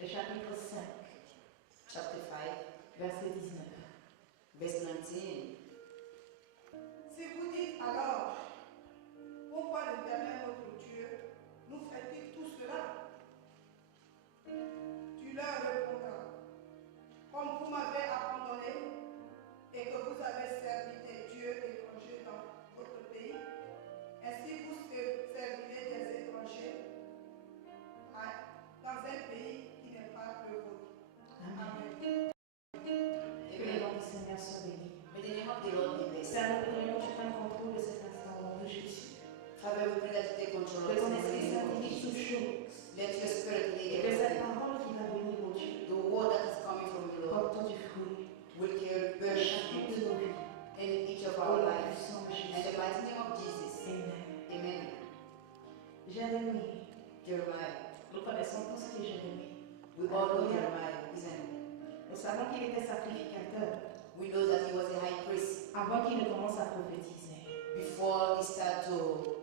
Le chapitre 5, chapter 5, verset 19. verse 19. Si vous dites alors, pourquoi l'Éternel votre Dieu nous fait-il tout cela? Tu leur répondras, comme vous m'avez abandonné et que vous avez servi des dieux étrangers dans votre pays, ainsi vous servirez des étrangers dans un pays qui n'est pas le vôtre. Amen. Que le nom du Seigneur soit béni. May the name of the Lord be blessed. Père, nous prions que tu prennes contrôle de cet instant au nom de Jésus. Father, we pray that you take control of Que ton this esprit in the name of sanctifie toutes Jesus. choses. Let your spirit lead Et que cette everything. parole qui va venir au Dieu The word that is coming from you, Lord, porte du fruit will carry dans birth chacune de nos vies. in each of Au our nom lives. puissant de In the Jésus. mighty name of Jesus. Amen. Amen. Jérémie. Jeremiah. Nous connaissons tous qui est Jérémie. We all know Jeremiah, isn't it? Nous savons qu'il était sacrificateur We know that he was a high priest avant qu'il ne commence à prophétiser. before he started to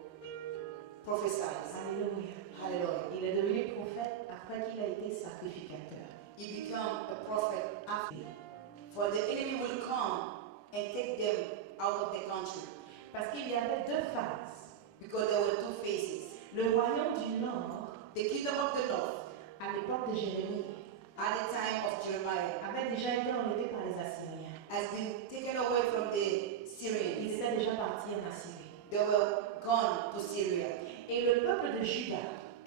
prophesy. Alléluia. Hallelujah. Il est devenu prophète après qu'il a été sacrificateur. He became a prophet after. For the enemy will come and take them out of the country. Parce qu'il y avait deux phases. Because there were two phases. Le royaume du Nord, The kingdom of the north, à l'époque de Jérémie, at the time of Jeremiah, avait déjà été enlevé par les Assyriens. has been taken away from the Syrians. Ils étaient déjà partis en Assyrie. They were gone to Syria. Et le peuple de Juda,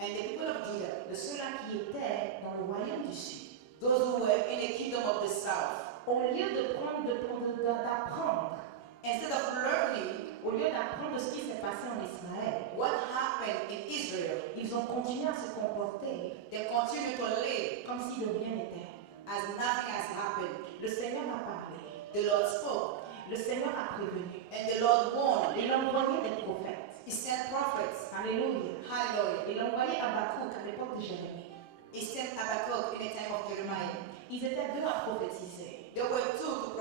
And the people of Judah, de ceux-là qui étaient dans le royaume du Sud, those who were in the kingdom of the south, au lieu d'apprendre, instead of learning au lieu d'apprendre ce qui s'est passé en Israël, what happened in Israel, ils ont continué à se comporter they continue to live comme si de rien n'était. as nothing has happened. Le Seigneur a parlé, The Lord spoke, le Seigneur a prévenu, and the Lord warned. il a envoyé des prophètes. He sent prophets. Alléluia. Hallelujah. Il a envoyé Habakkuk à l'époque de Jérémie. He sent Habakkuk in the time of Jeremiah. Ils étaient deux à prophétiser. There were two to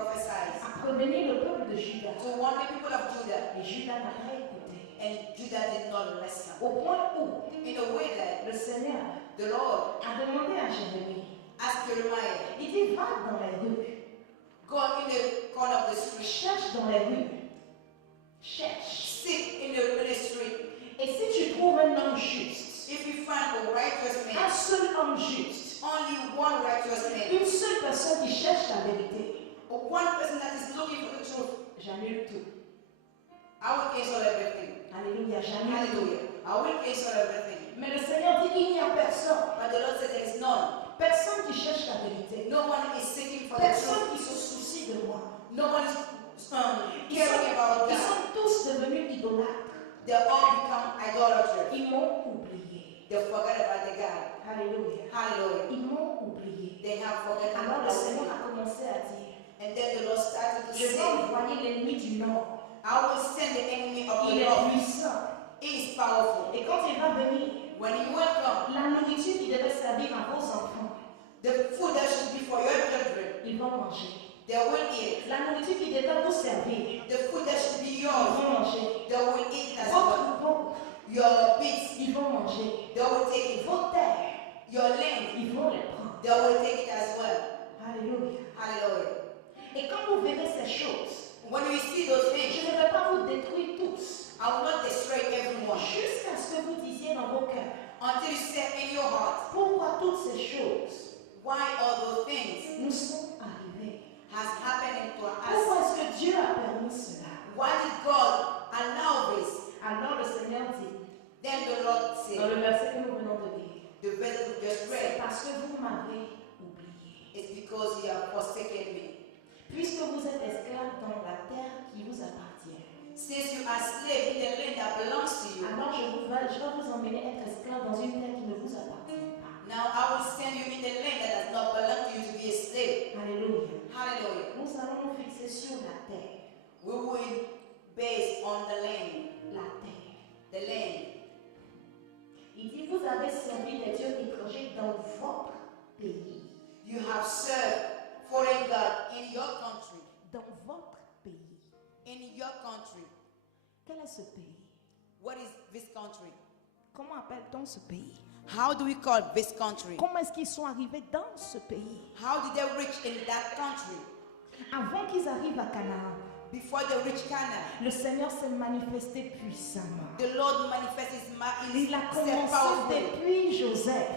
prévenir le peuple de Juda. to warn the people of Judah. Et Juda n'a pas écouté. And Judah did not listen. Au point où In a way that le Seigneur the Lord a demandé à Jérémie, asked Jeremiah, il dit va dans les rues, go in the corner of the street, cherche dans les rues, cherche. seek in the street. Et si tu trouves un homme juste, If you find a righteous un man, seul homme juste, only one righteous man, une seule personne qui cherche la vérité, or one person that is looking for the truth, j'annule tout. I will cancel everything. Alléluia, j'annule tout. Hallelujah. I will cancel everything. Mais le Seigneur dit qu'il n'y a personne. But the Lord said there is none. Personne qui cherche la vérité. No one is seeking for the Personne truth. qui se soucie de moi. No one is Ils caring about ils that. sont tous devenus idolâtres. They all become idolaters. Ils m'ont oublié. They forget about the God. Alléluia. Hallelujah. Ils m'ont oublié. They have forgotten Alors le about Seigneur me. a commencé à dire, And then the Lord started to je vais say, envoyer l'ennemi du Nord. I will send the enemy of Il the est Lord. puissant. He is powerful. Et quand il va venir, When he will come, la nourriture qui devait servir à vos enfants, the food that should be for your children, ils vont manger. they will eat. La nourriture qui devait vous servir, The food that should be ils yours, vont manger. they will eat it as Vos well. troupeaux, Your beasts, ils vont manger. they will take it. Vos terres, Your land, ils vont les prendre. they will take it as well. Alléluia. Hallelujah. Et quand vous verrez ces choses, When we see those je things, ne vais pas vous détruire tous, I will not destroy everyone jusqu'à ce que vous disiez dans vos cœurs, until you say in your heart, pourquoi toutes ces choses why all those things nous sont arrivées? has happened to us. Pourquoi est-ce que Dieu a permis cela? Why did God allow this? Alors le Seigneur dit, Then the Lord dans said, le verset que nous venons de lire, the verse we just c'est read, parce que vous m'avez oublié. it's because you have forsaken me. Puisque vous êtes esclaves dans la terre qui vous appartient. Since you are slave in the land that belongs to you, Alors je vais vous emmener être esclave dans une terre qui ne vous appartient pas. now I will send you in the land that does not belong to you to be a slave. Alléluia. Hallelujah. Nous allons nous fixer sur la terre. We will base on the land. La terre. The land. Il dit, vous avez servi des dieux étrangers dans votre pays. You have served foreign God in your country. Dans votre pays. In your country. Quel est ce pays? What is this country? Comment appelle-t-on ce pays? How do we call this country? Comment est-ce qu'ils sont arrivés dans ce pays? How did they reach in that country? Avant qu'ils arrivent à Canaan, Before they reach Canaan, le Seigneur s'est manifesté puissamment. the Lord manifests Il a himself commencé powerfully. depuis Joseph.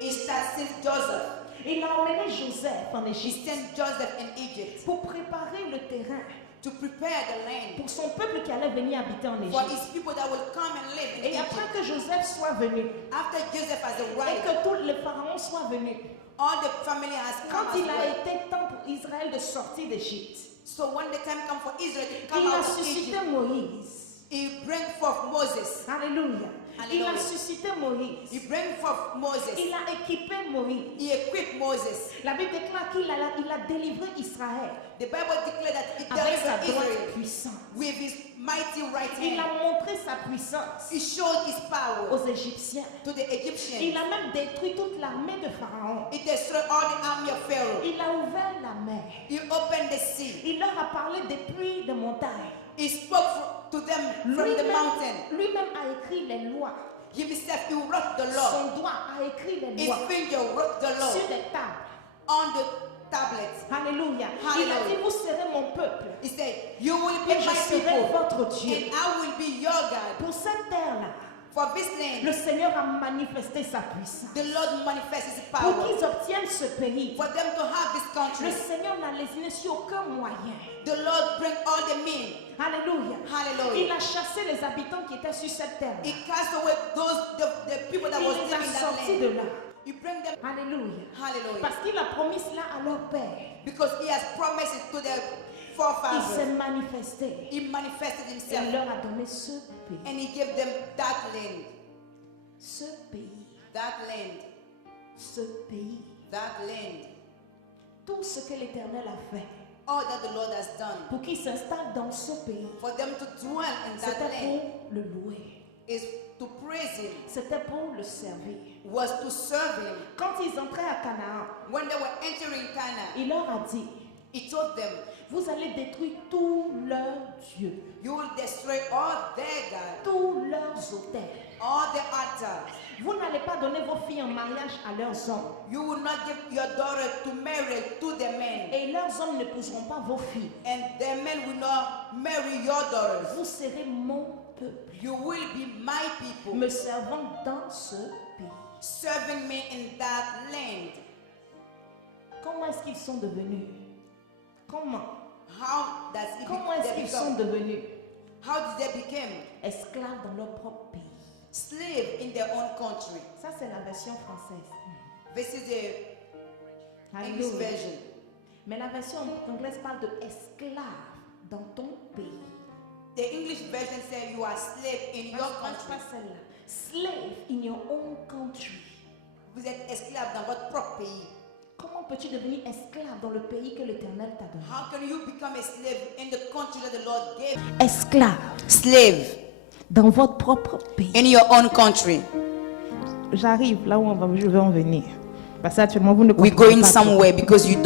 He starts since Joseph. Il a emmené Joseph en He Égypte sent Joseph in Egypt pour préparer le terrain to prepare the land pour son peuple qui allait venir habiter en for Égypte. his people that will come and live in Et Egypt. après que Joseph soit venu After Joseph has et arrived, que tous les pharaons soient venus, all the family has come quand as il a well. été temps pour Israël de sortir d'Égypte, So when the time comes for Israel to come il a out of suscité Egypt, Moïse. he bring forth Moses. Alléluia. Il a Alléluia. suscité Moïse. He bring forth Moses. Il a équipé Moïse. He equipped Moses. La Bible déclare qu'il a délivré Israël The Bible declares that he avec sa delivered droite Israel puissante. with his mighty right Il a hand. montré sa puissance He showed his power aux Égyptiens. to the Egyptians. Il a même détruit toute l'armée de Pharaon. He destroyed all the army of Pharaoh. Il a ouvert la mer. He opened the sea. Il leur a parlé depuis des montagnes. He spoke to them from the mountain. Lui-même a écrit les lois. Himself, he wrote the law. Son doigt a écrit les His lois finger wrote the law sur les tables. on the tablets. Alléluia. Il a Hallelujah. dit, vous serez mon peuple He said, you will be et je my serai people votre Dieu. and I will be your God. Pour cette terre-là, For this land, le Seigneur a manifesté sa puissance. the Lord manifests his Pour power. qu'ils obtiennent ce pays, For them to have this le country, Seigneur n'a lésiné sur aucun moyen. the Lord bring all the men. Alléluia. Hallelujah. Il a chassé les habitants qui étaient sur cette terre. He cast away the people that Il was les living a in that sortis land. de là. He bring them. Alléluia. Hallelujah. Parce qu'il a promis cela à leur père. Because he has promised it to their Il s'est forefathers. manifesté. He manifested Et il himself leur a donné ce pays. and he gave them that land. Ce pays. That land. Ce pays. That land. Tout ce que l'Éternel a fait All that the Lord has done pour qu'ils s'installent dans ce pays, for them to dwell in that c'était land pour le louer. is to praise him, C'était pour le servir. was to serve him. Quand ils entraient à Canaan, When they were entering Canaan, il leur a dit, He told them, vous allez détruire tous leurs dieux, you will destroy all their gods, tous leurs autels. all the altars. Vous n'allez pas donner vos filles en mariage à leurs hommes. You will not give your daughter to marry to the men, Et leurs hommes n'épouseront pas vos filles. and the men will not marry your daughters. Vous serez mon peuple, You will be my people, me servant dans ce pays. serving me in that land. Comment est-ce qu'ils sont devenus? Comment? How does it Comment est-ce they qu'ils sont become? devenus How did they become esclaves dans leur propre pays? slave in their own country? Ça, c'est la version française. This is the English Alléluia. version. Mais la version anglaise parle de esclave dans ton pays. The English version says you are slave in your Pas country. celle-là. Slave in your own country. Vous êtes esclave dans votre propre pays. Comment peux-tu devenir esclave dans le pays que l'Éternel t'a donné? How can you become a slave in the country that the Lord gave? Esclave Slave dans votre propre pays. in your own country. J'arrive là où je vais en venir. Parce qu'actuellement, vous ne We're comprenez going pas tout. somewhere because you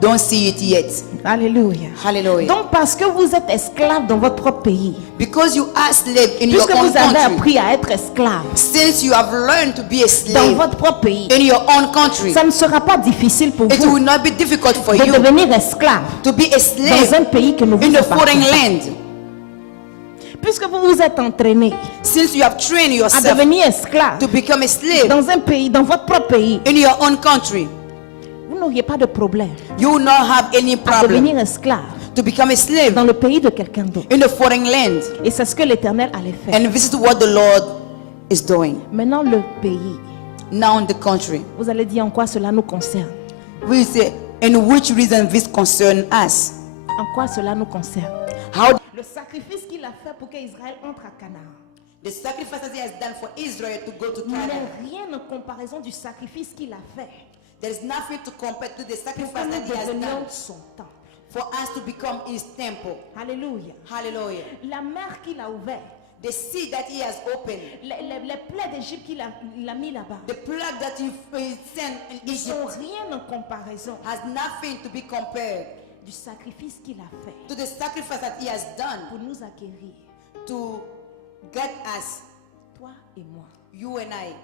don't see it yet. Alléluia. Hallelujah. Donc, parce que vous êtes esclave dans votre propre pays, Because you are slave in your puisque own vous avez country, appris à être esclave since you have learned to be a dans slave votre propre pays, in your own country, ça ne sera pas difficile pour it vous will not be difficult for de you devenir esclave to be a dans slave un pays que ne in vous the appartient foreign pas. land. Puisque vous vous êtes entraîné Since you have trained à yourself devenir esclave to become a slave dans un pays, dans votre propre pays, in your own country, vous n'auriez pas de problème you will not have any à problem devenir esclave to become a slave dans le pays de quelqu'un d'autre. in the foreign land. Et c'est ce que l'Éternel allait faire. And this is what the Lord is doing. Maintenant, le pays, Now in the country, vous allez dire en quoi cela nous concerne. we say, in which reason this concern us? En quoi cela nous concerne. How Le sacrifice qu'il a fait pour qu'Israël entre à Canaan the sacrifices he has done for Israel to go to n'est Canaan. rien en comparaison du sacrifice qu'il a fait There is nothing to compare to the pour sacrifice que that nous he has done devenions son temple. for us to become his temple. Alléluia. Hallelujah. La mer qu'il a ouverte, The sea that he has opened, les plaies d'Égypte qu'il a mis là-bas, the plague that he sent in ne sont Egypt rien en comparaison has nothing to be compared du sacrifice qu'il a fait to the sacrifice that he has done pour nous acquérir, to get us, toi et moi. you and I.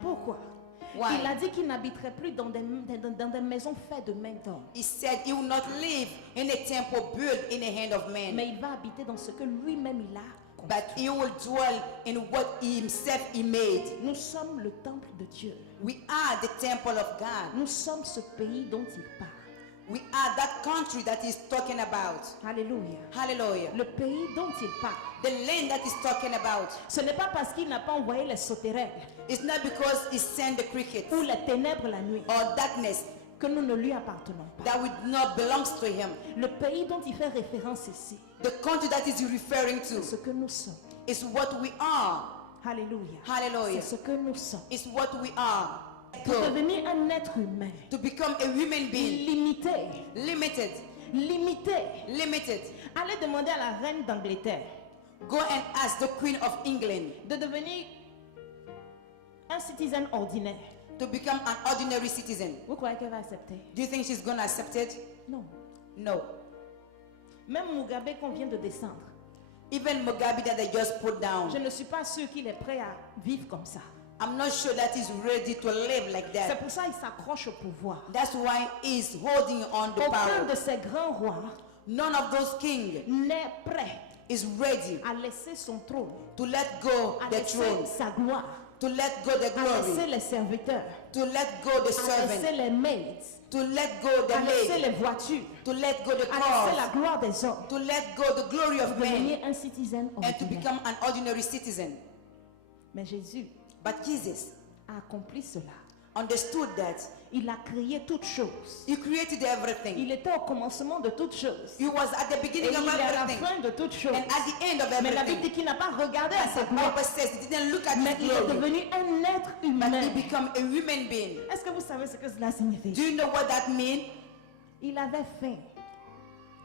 Pourquoi? Why? Il a dit qu'il n'habiterait plus dans des maisons faites de main d'homme, He said he will not live in a temple built in the hand of man, mais il va habiter dans ce que lui-même il a construit. but he will dwell in what he himself he made. Nous sommes le temple de Dieu. We are the temple of God. Nous sommes ce pays dont il parle. We are that country that he's talking about. Alléluia. Hallelujah. Le pays dont il parle. The land that he's talking about. Ce n'est pas parce qu'il n'a pas envoyé les sauterelles It's not because he sent the crickets ou les ténèbres la nuit or darkness que nous ne lui appartenons pas. that would not belongs to him. Le pays dont il fait référence ici, The country that he's referring c'est to ce que nous sommes. is what we are. Alléluia. Hallelujah. C'est ce que nous sommes. It's what we are. Pour Go. devenir un être humain, To become a human being. limité, Limited. limité. Allez demander à la reine d'Angleterre Go and ask the Queen of England de devenir un citoyen ordinaire. to become an ordinary citizen. Vous croyez qu'elle va accepter? Do you think she's going to accept it? Non. No. Même Mugabe qu'on vient de descendre, Even Mugabe that they just put down. je ne suis pas sûr qu'il est prêt à vivre comme ça. I'm not sure that he's ready to live like C'est that. pour ça qu'il s'accroche au pouvoir. That's why he's holding on the Aucun power. de ces grands rois None of those kings n'est prêt is ready à laisser son trône, to let go à the laisser throne, sa gloire, to let go the à laisser glory, les serviteurs, to let go the à laisser servant, les maids, to let go the à laisser maid, les voitures, to let go the à laisser la cause, gloire des hommes, to let go the glory of man, devenir un citoyen and to ordinaire. become an ordinary citizen. Mais Jésus But Jesus a accompli cela. understood that Il a créé toutes choses. he created everything. Il était au commencement de toutes choses. He was at the Et beginning il of est à la everything fin de toutes choses. and at the end of Mais la Bible dit everything. qu'il n'a pas regardé à sa The gloire. Bible says he didn't look at Mais his il est glory, devenu un être but humain. he became a human being. Est-ce que vous savez ce que cela signifie? Do you know what that means? Il avait faim.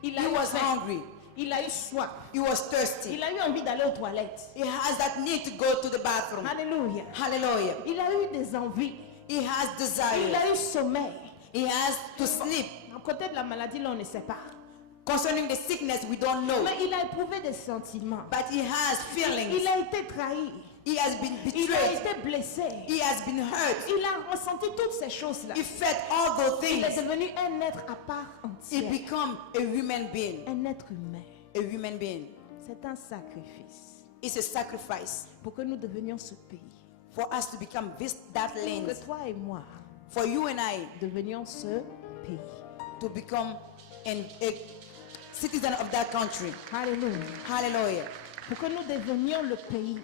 Il a He eu was faim. hungry. Il a eu soif. He was thirsty. Il a eu envie d'aller aux toilettes. He has that need to go to the bathroom. Alléluia. Hallelujah. Il a eu des envies. He has Il desire. a eu sommeil. He has to sleep. côté de la maladie, là, on ne sait pas. Concerning the sickness, we don't know. Mais il a éprouvé des sentiments. But he has feelings. Il a été trahi. He has been Il a betrayed. été blessé. He has been hurt. Il a ressenti toutes ces choses-là. He felt all those Il est things. devenu un être à part He entière. become a human being. Un être humain. A human being. C'est un sacrifice It's a sacrifice pour que nous devenions ce pays. for us to become that land. Que toi et moi For you and I devenions ce pays. to become a citizen of that country. Alléluia. Hallelujah. Pour que nous devenions le pays,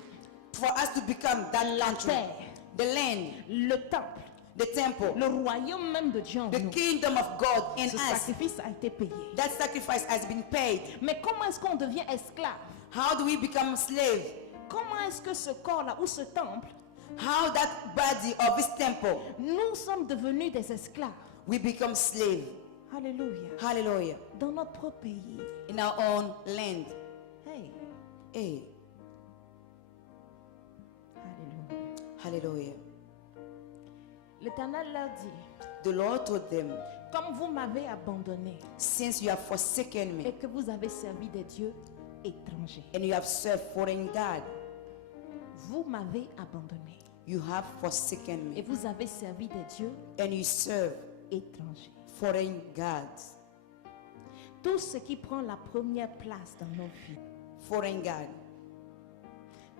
For us to become that la country. terre, The land, le temple, the temple, le royaume même de Dieu en the nous. kingdom of God in Ce us. sacrifice a été payé. That sacrifice has been paid. Mais comment est-ce qu'on devient esclave? How do we become slave? Comment est-ce que ce corps-là ou ce temple, How that body of this temple, nous sommes devenus des esclaves? we become slave. Alléluia. Hallelujah. Dans notre propre pays. In our own land. Hey. Hey, Alléluia. hallelujah. L'Éternel leur dit, The Lord told them, comme vous m'avez abandonné since you have forsaken et me que vous avez servi des dieux étrangers, and you have served foreign God, vous m'avez abandonné you have forsaken et me vous avez servi des dieux and you serve étrangers. foreign gods. Tout ce qui prend la première place dans nos vies, Foreign God.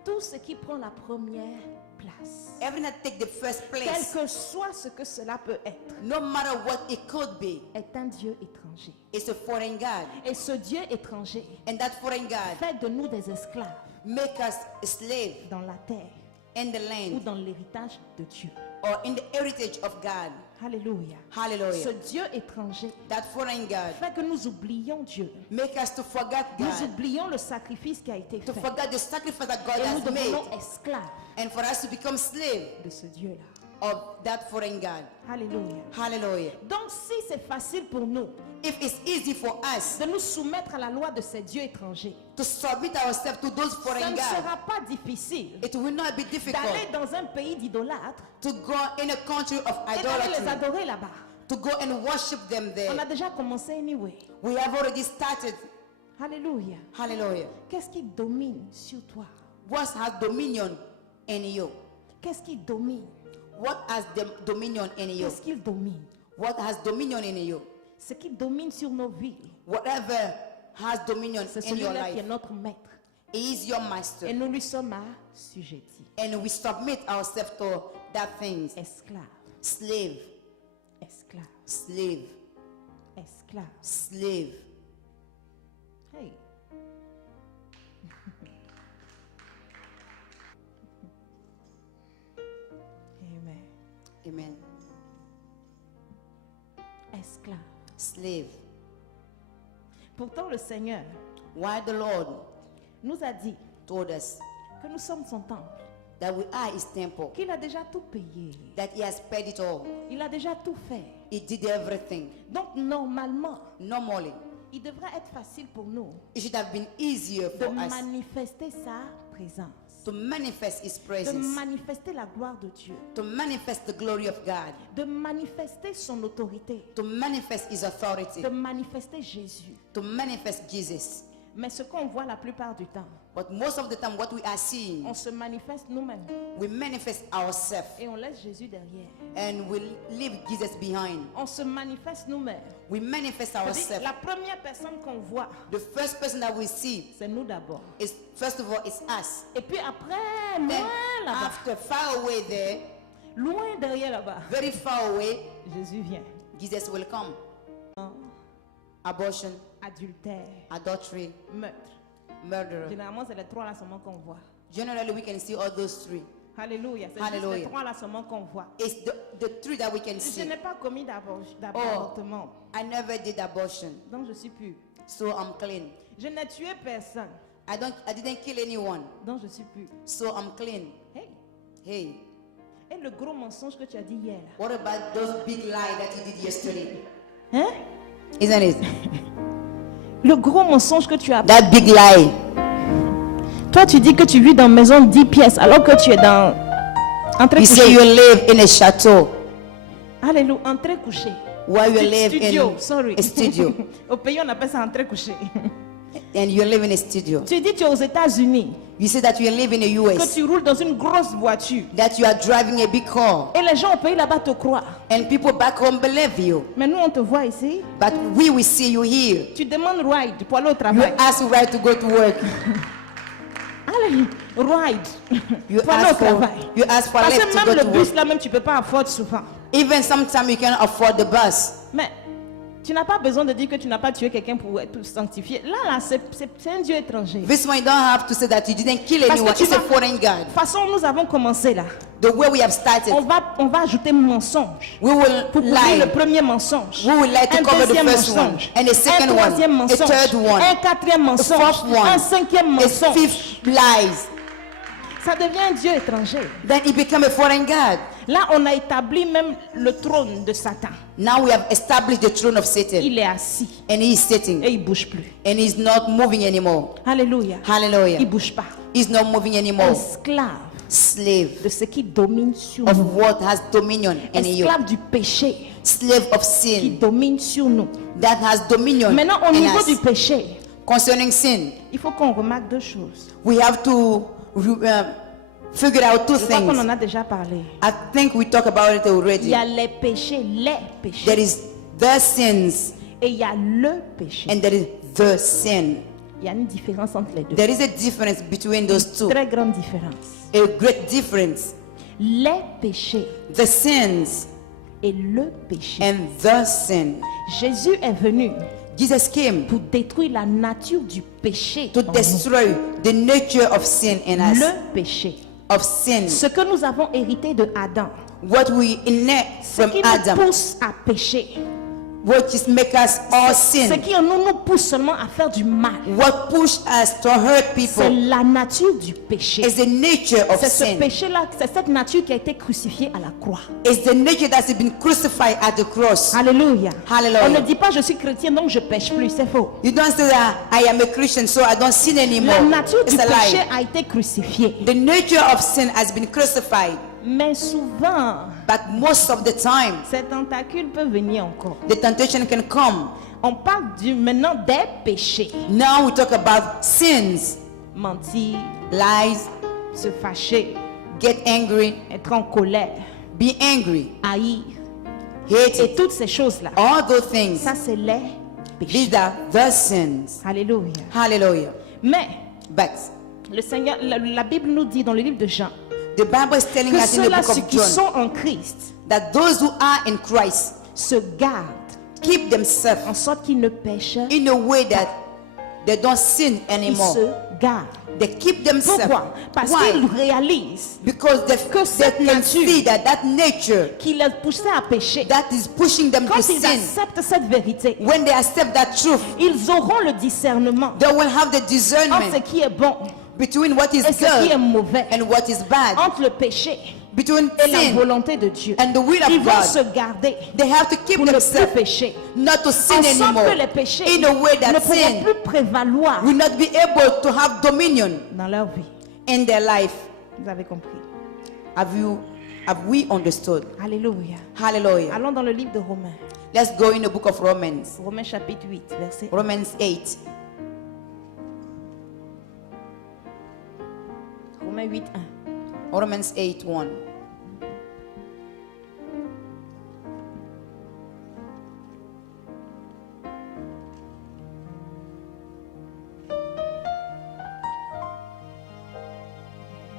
tout ce qui prend la première place, Everything that take the first quel place, que soit ce que cela peut être, no matter what it could be, est un Dieu étranger. it's a foreign God. Et ce Dieu étranger And that foreign God fait de nous des esclaves make us a slave dans la terre in the ou land dans l'héritage de Dieu. or in the heritage of God. Alléluia. Ce Hallelujah. Dieu étranger That foreign God fait que nous oublions Dieu. make us to forget Nous God, oublions le sacrifice qui a été to fait. forget the sacrifice that God Et nous has made, devenons esclaves and for us to become slave de ce Dieu-là. of that foreign God. Alléluia. Hallelujah. Donc si c'est facile pour nous If it's easy for us de nous soumettre à la loi de ces dieux étrangers, to submit ourselves to those ça foreign ne gods, sera pas difficile it will not be d'aller difficult dans un pays d'idolâtres to go in a country of et d'aller les idolatry, adorer là-bas. to go and worship them On a there. déjà commencé anyway. We have already started. Alléluia. Hallelujah. Qu'est-ce qui domine sur toi? What has dominion in you? Qu'est-ce qui domine? What has the dominion in you? Qu'est-ce qu'il domine? What has dominion in you? Ce qui domine sur nos vies, Whatever has dominion c'est in your celui-là qui est life notre maître. is your master. Et nous lui sommes assujettis. And we submit ourselves to that thing. Esclaves, Slave, esclaves, slave, esclaves. slave. Hey. Amen. Amen. Esclaves. Slave. Pourtant, le Seigneur Why the Lord nous a dit told us que nous sommes son temple, that we are his temple, qu'il a déjà tout payé. that he has paid it all. Il a déjà tout fait. He did everything. Donc, normalement, Normally, il devrait être facile pour nous it should have been easier de for us manifester sa présence, to manifest his de presence, manifester la gloire de Dieu, to manifest the glory of God, de manifester son autorité, to manifest his authority, de manifester Jésus. to manifest Jesus. Mais ce qu'on voit la plupart du temps, But most of the time, what we are seeing, on se manifeste nous-mêmes we manifest ourselves et on laisse Jésus derrière. and we leave Jesus behind. On se manifeste nous-mêmes. We manifest C'est-à-dire, ourselves. la première personne qu'on voit, The first person that we see c'est nous d'abord. is, first of all, it's us. Et puis après, Then loin là-bas, after, far away there, loin derrière là-bas, very far away, Jésus vient. Jesus will come. Abortion, Adultère, adultery, meurtre. murder. Généralement, c'est les trois là seulement qu'on voit. Generally, we can see all those three. Alléluia. C'est juste les Hallelujah. trois là seulement qu'on voit. It's the three that we can Je see. n'ai pas commis Oh, d'avortement. I never did abortion, Donc je suis pure. so I'm clean. Je n'ai tué personne. I didn't kill anyone, Donc je suis pure. so I'm clean. Hey. Hey, Et le gros mensonge que tu as dit hier là. what about those big lies that you did yesterday? Hein? Isn't it? Le gros mensonge que tu as. That big lie. Toi, tu dis que tu vis dans une maison de 10 pièces alors que tu es dans. Entrée You say couchée. you live in a chateau. Alléluia. Entrée couchée. while you live Studio, in sorry. a studio, Au pays, on appelle ça entrer coucher. and you live in a studio. Tu dis tu es aux États-Unis, You say that you live in the que US, tu roules dans une grosse voiture. that you are driving a big car, Et les gens au pays là-bas te croient. and people back home believe you. Mais nous, on te voit ici. But we will see you here. Tu demandes ride pour aller au You travail. ask right to go to work. Allez, ride You pour aller au ask for travail. Parce lift que to même go le to bus work. là même tu peux pas afford souvent. Even sometimes you cannot afford the bus. Mais tu n'as pas besoin de dire que tu n'as pas tué quelqu'un pour être sanctifié. Là, c'est un Dieu étranger. This one you don't have to say that you didn't kill Parce que anyone. tu It's a vas- foreign De God. toute façon, nous avons commencé là. The way we have started, On va ajouter mensonge. we will Pour couvrir le lie. premier mensonge. We will lie to Un cover the deuxième first one, mensonge. and the second Un one, troisième a mensonge. third one, Un quatrième a mensonge. fourth one, Un cinquième a mensonge. fifth lies. Ça devient un Dieu étranger. Then it become a foreign God. Là, on a établi même le trône de Satan. Now we have established the throne of Satan, Il est assis and he is sitting, et il bouge plus. and he's not moving anymore. Alléluia. Hallelujah. Il bouge pas. He's not moving anymore. Esclave Slave de ce qui domine sur of nous. what has dominion in you. Esclave du péché Slave of qui sin domine sur nous. that has dominion Maintenant, au in niveau us. du péché, Concerning sin, il faut qu'on remarque deux choses. we have to figure out two Je crois qu'on things. en a déjà parlé. I think we talked about it Il already. y a les péchés, There is the sins et il y a le péché. and there is the sin. Il y a une différence entre les deux. There is a difference between those two. Très grande différence. A great difference. Les péchés The sins et le péché. and the sin. Jésus est venu Jesus came pour détruire la nature du péché. to en nous. destroy the nature of sin in us. Le péché. Of sin. Ce que nous avons hérité de Adam. What we inherit Ce from qui nous Adam. pousse à pécher. What is make us all Ce sin. qui en nous pousse seulement à faire du mal. What push us to hurt C'est people la nature du péché. is the nature of C'est ce sin. péché-là, c'est cette nature qui a été crucifiée à la croix. It's the nature that's been crucified at the cross. Alléluia. Hallelujah. On ne dit pas je suis chrétien donc je pêche plus, c'est faux. You don't say that I am a Christian, so I don't sin anymore. La nature du It's a péché lie. a été crucifiée. The nature of sin has been crucified, Mais souvent, but most of the time, ces tentacules peuvent venir encore. the temptation can come. On parle maintenant des péchés. Now we talk about sins, Mentir, lies, se fâcher, get angry, être en colère, be angry, haïr. hate Et it. toutes ces choses-là. All those things, Ça, c'est les péchés. these are the sins. Alléluia. Hallelujah. Mais But le Seigneur, la Bible nous dit dans le livre de Jean the Bible is telling que us in the ceux-là book of qui John sont en Christ that those who are in Christ se gardent keep themselves en sorte qu'ils ne pêchent. in a way that they don't sin Ils anymore. se gardent. They keep themselves. Pourquoi? Parce Why? qu'ils réalisent Because they cette can nature see that nature qu'il les poussait à pécher. that is pushing them to Quand ils sin. acceptent cette vérité, When they accept that truth, ils auront le discernement they will have the entre ce discernment qui est bon between what is et ce qui est good mauvais, and what is bad, entre le péché between et la sin volonté de Dieu. and the will Ils of vont se God. garder They have to keep pour ne plus themselves pécher. not to sin En sorte anymore que les péchés in a way ne that pourront sin plus prévaloir will not be able to have dominion dans leur vie. in their life. Vous avez compris? Have we understood? Alléluia. Hallelujah. Allons dans le livre de Romains. Let's go in the book of Romans. Romains chapitre 8, verset 1. Romans 8. Romains 8, 1. Romans 8, 1.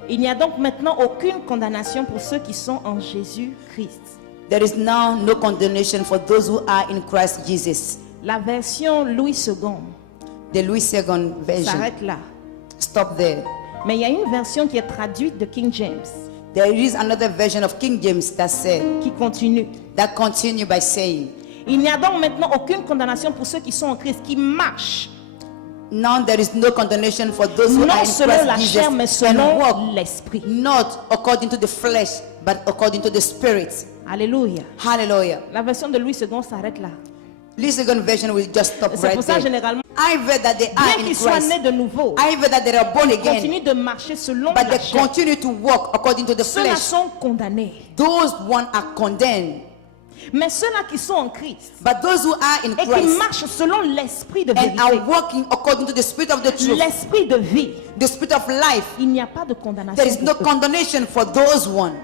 Il n'y a donc maintenant aucune condamnation pour ceux qui sont en Jésus-Christ. There is now no condemnation for those who are in Christ Jesus. La version Louis II The Louis II version. s'arrête là. Stop there. Mais il y a une version qui est traduite de King James There is another version of King James that said, qui continue. that continue by saying, Il n'y a donc maintenant aucune condamnation pour ceux qui sont en Christ, qui marchent now there is no condemnation for those who are non in selon la Christ chair, mais Jesus and selon walk l'esprit. not according to the flesh, but according to the Spirit. Alléluia. Hallelujah. La version de Louis II s'arrête là. This second version will just stop Et c'est right pour ça, there. généralement, I read that they are bien in qu'ils soient Christ. nés de nouveau, I read that they are born ils again, continuent de marcher selon but la they chair. continue to walk according to the Ceux-là flesh. sont condamnés. Those one are condemned. Mais ceux-là qui sont en Christ But those who are in et qui Christ marchent selon l'esprit de and vérité, are walking according to the spirit of the truth, l'esprit de vie, the spirit of life, il n'y a pas de condamnation. there is no pour eux. condemnation for those one.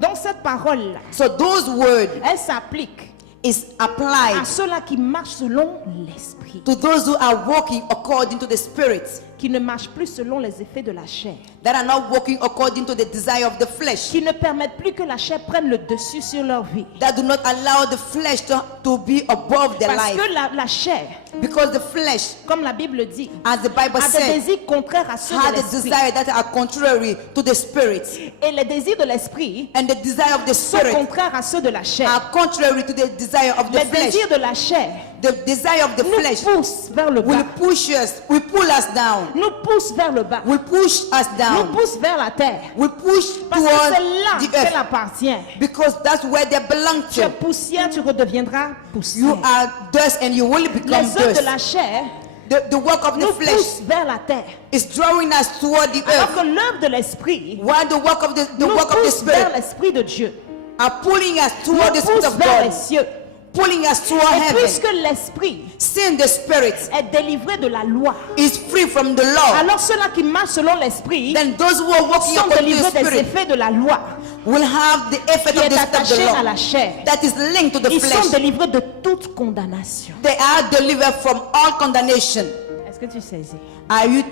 Donc cette parole-là, So those words elle s'applique is à applied ceux-là qui marchent selon l'esprit, to those who are walking according to the spirit, qui ne marchent plus selon les effets de la chair, that are not walking according to the desire of the flesh, qui ne permettent plus que la chair prenne le dessus sur leur vie. that do not allow the flesh to be above their Parce life. que la chair, Because the flesh, comme la Bible dit, as the Bible a des said, désirs contraires à ceux had de the l'esprit. desire that are contrary to the spirit, Et les désirs de l'esprit and the desire of the sont spirit contraires à ceux de la chair. are contrary to the desire of the Les flesh. désirs de la chair The desire of the nous flesh poussent vers le will bas, push us, will pull us down, nous poussent vers le bas, will push us nous down, poussent vers la terre. will push Parce que towards c'est là the qu'elle earth, appartient. because that's where they belong Tu es to. poussière, tu redeviendras You poussière. are dust and you will become Les œuvres de dust. la chair The work of the nous flesh poussent vers la terre. is drawing us toward the Alors earth, que l'œuvre de l'esprit while the work of the nous work of the pousse vers spirit l'esprit de Dieu, are pulling us nous toward the spirit pousse of vers les God, cieux. pulling us toward Et heaven. puisque l'esprit Sin, the spirit, est délivré de la loi, is free from the law. alors ceux-là qui marchent selon l'esprit Then those who are walking sont according to délivrés the des spirit effets de la loi will have the effect qui of est the spirit of attachée à the la law chair. that is linked to the Ils sont flesh. délivrés de toute condamnation. They are delivered from all condemnation. Est-ce que tu saisis? Are you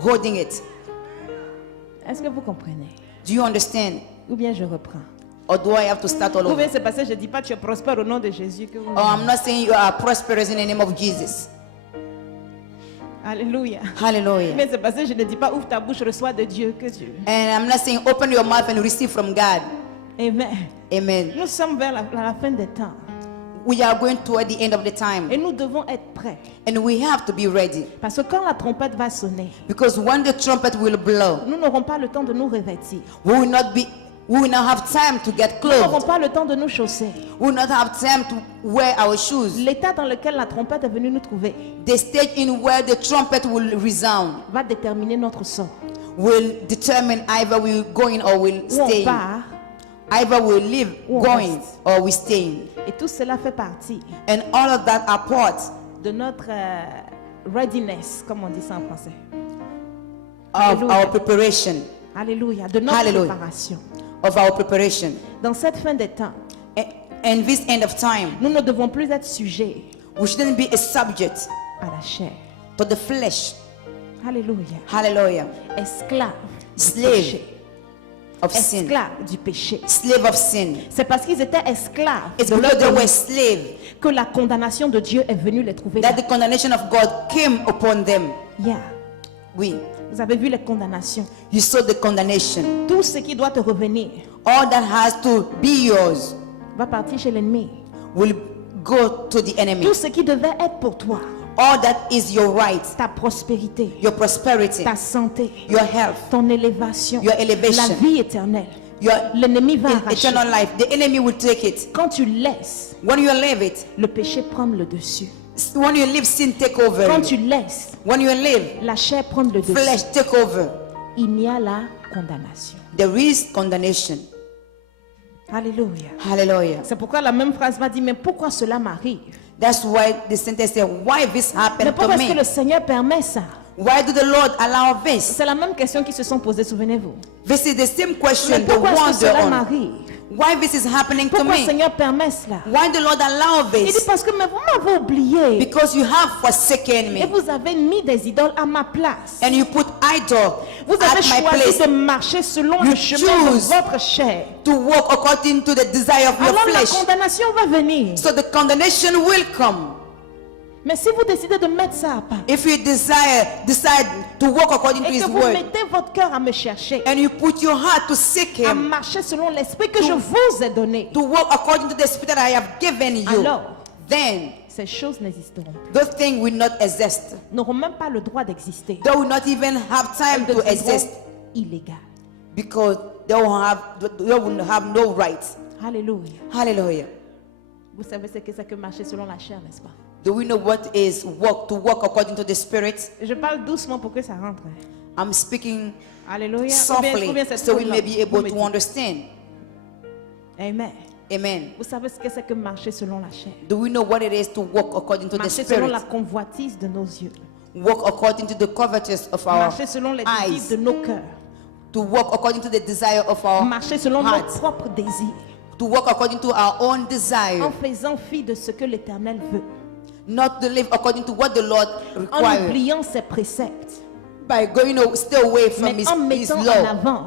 holding it? Est-ce que vous comprenez? Do you understand? Ou bien je reprends. Or do I have to start all Vous over? voyez, c'est parce que je ne dis pas tu es prospère au nom de Jésus que vous... Oh, I'm not saying you are prosperous in the name of Jesus. Alléluia. Hallelujah. Mais c'est parce que je ne dis pas ouvre ta bouche, reçois de Dieu que Dieu. And I'm not saying open your mouth and receive from God. Amen. Amen. Nous sommes vers la fin des temps We are going toward the end of the time. et nous devons être prêts. And we have to be ready. Parce que quand la trompette va sonner, Because when the trumpet will blow, nous n'aurons pas le temps de nous revêtir. we will not have time to get Nous n'aurons clothed. pas le temps de nous chausser. We will not have time to wear our shoes. L'état dans lequel la trompette est venue nous trouver The stage in where the trumpet will resound va déterminer notre sort. will determine either we going or we'll Où on stay. part, Either we'll live Où on going reste. or we staying. et tout cela fait partie And all of that are part de notre readiness, comme on dit ça en français. of Hallelujah. our preparation. Alléluia, de notre Hallelujah. préparation. Of our preparation. Dans cette fin des temps, And this end of time, nous ne devons plus être sujets we shouldn't be a subject à la chair. to the flesh. Alléluia. Hallelujah. Esclaves du Slave péché. of sin. Esclaves du péché. Slave of sin. C'est parce qu'ils étaient esclaves It's de leur because they were pays slaves que la condamnation de Dieu est venue les trouver. that the condemnation of God came upon them. Yeah. We. Vous avez vu les condamnations. You saw the condemnation. Tout ce qui doit te revenir All that has to be yours va partir chez l'ennemi. will go to the enemy. Tout ce qui devait être pour toi, All that is your right, ta prospérité, your prosperity, ta santé, your health, ton élévation, your elevation, la vie éternelle, your l'ennemi va arracher. eternal life. The enemy will take it. Quand tu laisses, When you leave it, le péché prendre le dessus. when you leave sin take over. Quand tu laisses, When you leave la chair prendre le dessus. flesh take over. Il y a la condamnation. There is condemnation. Alléluia. Hallelujah. C'est pourquoi la même phrase va dire, mais pourquoi cela m'arrive? That's why the sentence said, why this Mais happened to pourquoi est-ce que me? le Seigneur permet ça? Why did the Lord allow this? C'est la même question qui se sont posées, souvenez-vous. This is the same question Mais the pourquoi est-ce que wonder cela on. m'arrive? Why this is happening to Pourquoi le me? Seigneur permet cela? Why the Lord allow Il dit this? parce que mais vous m'avez oublié Because you have forsaken et me vous avez mis des idoles à ma place. and you put idol Vous avez at my choisi place de marcher selon You le chemin de choose votre chair. to walk according to the desire of your Alors la flesh. condamnation va venir. So the condemnation will come. Mais si vous décidez de mettre ça à part If you decide to walk according to et His que vous word mettez votre cœur à me chercher, and you put your heart to seek à Him, marcher selon l'esprit que je vous ai donné, to walk according to the spirit that I have given you, alors then ces choses n'existeront plus. those things will not exist. N'auront même pas le droit d'exister. They will not even have time Elles to deviendront exist illégales. because they will have no rights. Alléluia. Hallelujah. Vous savez ce que c'est que marcher selon la chair, n'est-ce pas? Do we know what is to walk according to the spirit? Je parle doucement pour que ça rentre. Hein. I'm speaking Alléluia. Ou softly bien c'est so trop we long. may be Vous able me to dites. understand. Amen. Amen. Vous savez ce que c'est que marcher selon la chair? Do we know what it is to walk according to the Marcher selon Spirit? la convoitise de nos yeux. Walk according to the covetous of our Marcher selon les désirs eyes. de nos cœurs. To walk according to the desire of our Marcher selon nos hearts. propres désirs. To walk according to our own desire. En faisant fi de ce que l'Éternel veut. Not to live according to what the Lord En requires. oubliant ses préceptes. By going stay away from Mais his, en his mettant en law. avant.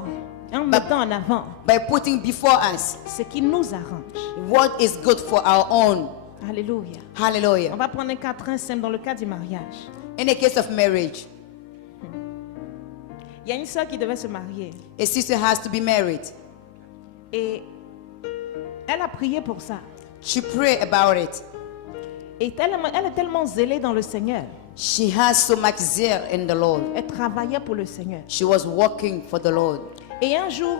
En mettant en avant By putting before us ce qui nous arrange. what is good for our own. Alléluia. On Hallelujah. va prendre un cas très simple dans le cas du mariage. In the case of marriage, Il y a une soeur qui devait se marier. a sister has to be married. Et elle a prié pour ça. She prayed about it. Et elle est tellement zélée dans le Seigneur. She has so much zeal in the Lord. Elle travaillait pour le Seigneur. She was working for the Lord. Et un jour,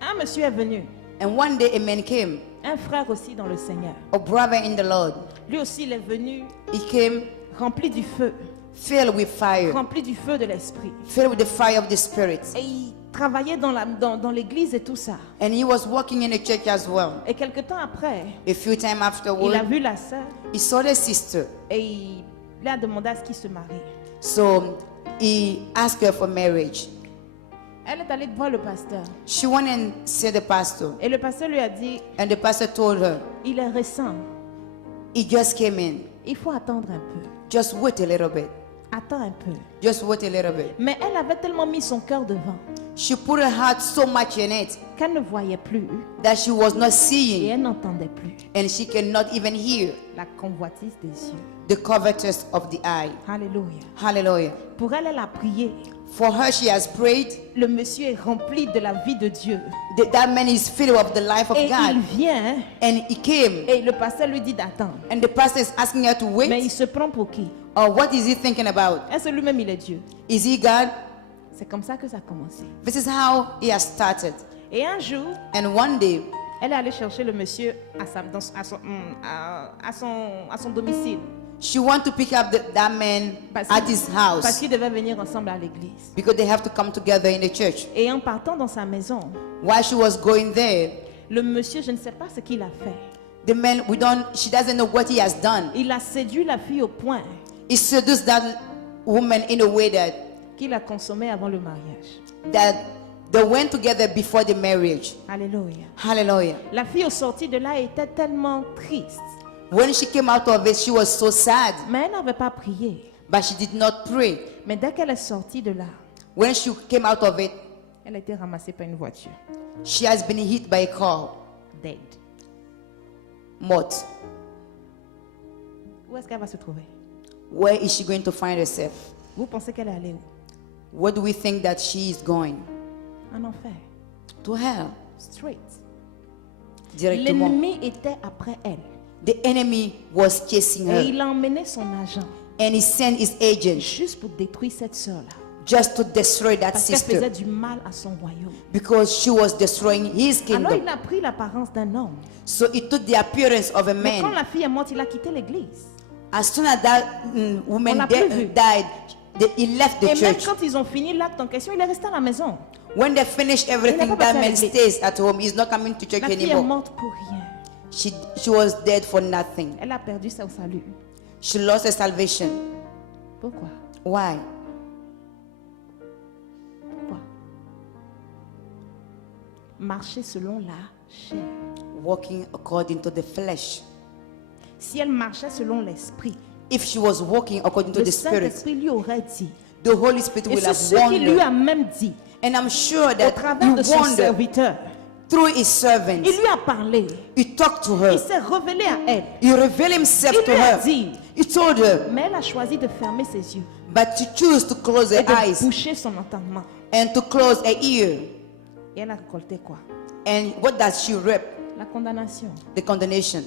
un monsieur est venu. And one day a man came, Un frère aussi dans le Seigneur. a brother in the Lord. Lui aussi, il est venu He came rempli du feu. filled with fire, Rempli du feu de l'Esprit. filled with the fire of the Spirit. Et il travaillait dans l'église et tout ça. And he was working in the church as well. Et quelque temps après, A few times il a afterward, vu la sœur he saw the sister. et il a demandé à ce qu'il se marie. So he asked her for marriage. Elle est allée voir le pasteur. She went and saw the pastor. Et le pasteur lui a dit, And the pastor told her, il est récent. he just came in. Il faut attendre un peu. Just wait a little bit. Attends un peu. Just wait a little bit. Mais elle avait tellement mis son cœur devant She put her heart so much in it qu'elle ne voyait plus that she was not et seeing elle n'entendait plus and she cannot even hear la convoitise des yeux. the covetous of the eye. Alléluia. Hallelujah. Pour elle, elle a prié. For her, she has prayed. Le monsieur est rempli de la vie de Dieu. That man is filled with the life of Et God. il vient And he came. et le pasteur lui dit d'attendre. And the pastor is asking her to Mais il wait. se prend pour qui? Or what is he thinking about? Est-ce que lui-même il est Dieu? Is he God? C'est comme ça que ça a commencé. This is how he has started. Et un jour, And one day, elle est allée chercher le monsieur à son domicile. she want to pick up that man at his Parce house qu'ils devaient venir ensemble à l'église. because they have to come together in the church. Et en partant dans sa maison, While she was going there, le monsieur, je ne sais pas ce qu'il a fait. the man, she doesn't know what he has done. Il a séduit la fille au point He seduced that woman in a way qu'il a consommé avant le mariage. that they went together before the marriage. Alléluia. Hallelujah. La fille au sorti de là était tellement triste. When she came out of it, she was so sad, Mais elle n'avait pas prié. but she did not pray. Mais dès qu'elle est sortie de là, When she came out of it, elle a été ramassée par une voiture. she has been hit by a car, Dead. morte. Où est-ce qu'elle va se trouver? Where is she going to find herself? Vous pensez qu'elle est allée où? Where do we think that she is going? En enfer. To hell, Straight. directement. L'ennemi était après elle. The enemy was chasing Et her, il a emmené son agent and he sent his agent juste pour détruire cette sœur-là. just to destroy that Parce qu'elle faisait sister du mal à son royaume. because she was destroying his Alors kingdom. il a pris l'apparence d'un homme. So it took the appearance of a Mais quand man. la fille est morte, il a quitté l'église. As soon as that woman On l'a plus vu. died, he left the Et même church. quand ils ont fini l'acte en question, il est resté à la maison. When they finished Il everything, n'est pas that passé à man l'église. stays at home. He's not coming to church La fille est anymore. morte pour rien. She was dead for nothing. Elle a perdu son salut. She lost her salvation. Pourquoi? Why? Pourquoi? Marcher selon la chair. Walking according to the flesh. Si elle marchait selon l'esprit, If she was walking according to le the Spirit, Saint-Esprit lui aurait dit. the Holy Spirit Et will c'est have ce warned qu'il lui her. a même dit And I'm sure au that travers de he son warned her serviteur. through his servants. Il lui a parlé. He talked to Il her. s'est révélé à elle. He revealed himself Il to lui a her. dit. He told her, Mais elle a choisi de fermer ses yeux but to choose to close et her de eyes boucher son entendement. and to close her ear. Et elle a récolté quoi? And what does she reap? La condamnation. The condemnation.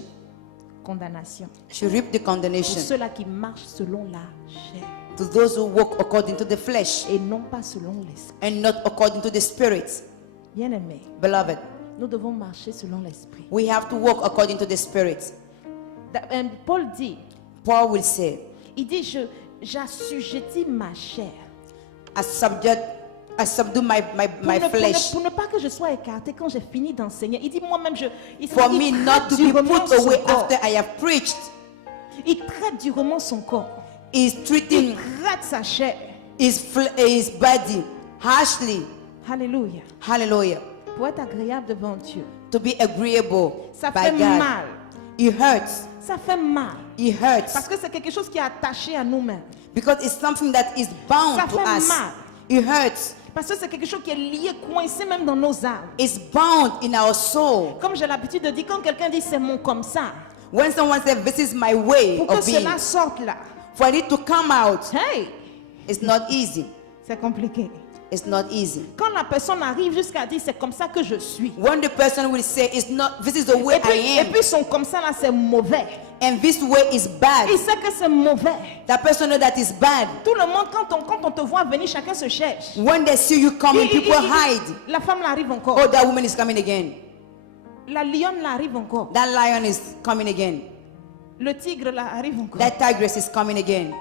Condamnation. She reaped the Pour condemnation ceux-là qui marchent selon la chair to those who walk according to the flesh et non pas selon l'esprit. and not according to the Spirit. Bien-aimés, Beloved, nous devons marcher selon l'esprit. we have to walk according to the Spirit. Paul dit, Paul will say, il dit, j'assujettis ma chair. I subject I subdue my flesh. Pour ne pas que je sois écarté quand j'ai fini d'enseigner. Il dit moi-même, For me not to be put away after I have preached. Il traite durement son corps. Is Il treating traite sa chair. his body harshly. Alléluia. Hallelujah. Pour être agréable devant Dieu. To be agreeable Ça by fait God. mal. It hurts. Ça fait mal. It Parce hurts. que c'est quelque chose qui est attaché à nous-mêmes. Because it's something that is bound Ça to fait us. mal. It hurts. Parce que c'est quelque chose qui est lié, coincé même dans nos âmes. It's bound in our soul. Comme j'ai l'habitude de dire, quand quelqu'un dit c'est mon comme ça, When someone says, this is my way pour que of being, cela sorte là, for it to come out, hey, it's not easy. c'est compliqué. It's not easy. Quand la personne arrive jusqu'à dire c'est comme ça que je suis. When the person will say, it's not, this is the way I Et am, puis son comme ça là c'est mauvais. and this way is bad, Il sait que c'est mauvais. that person knows that is bad. Tout le monde, quand on te voit venir, chacun se cherche. When they see you coming, people hide. La femme là arrive encore. Oh, that woman is coming again. La lionne là arrive encore. That lion is coming again. Le tigre là arrive encore. That tigress is coming again.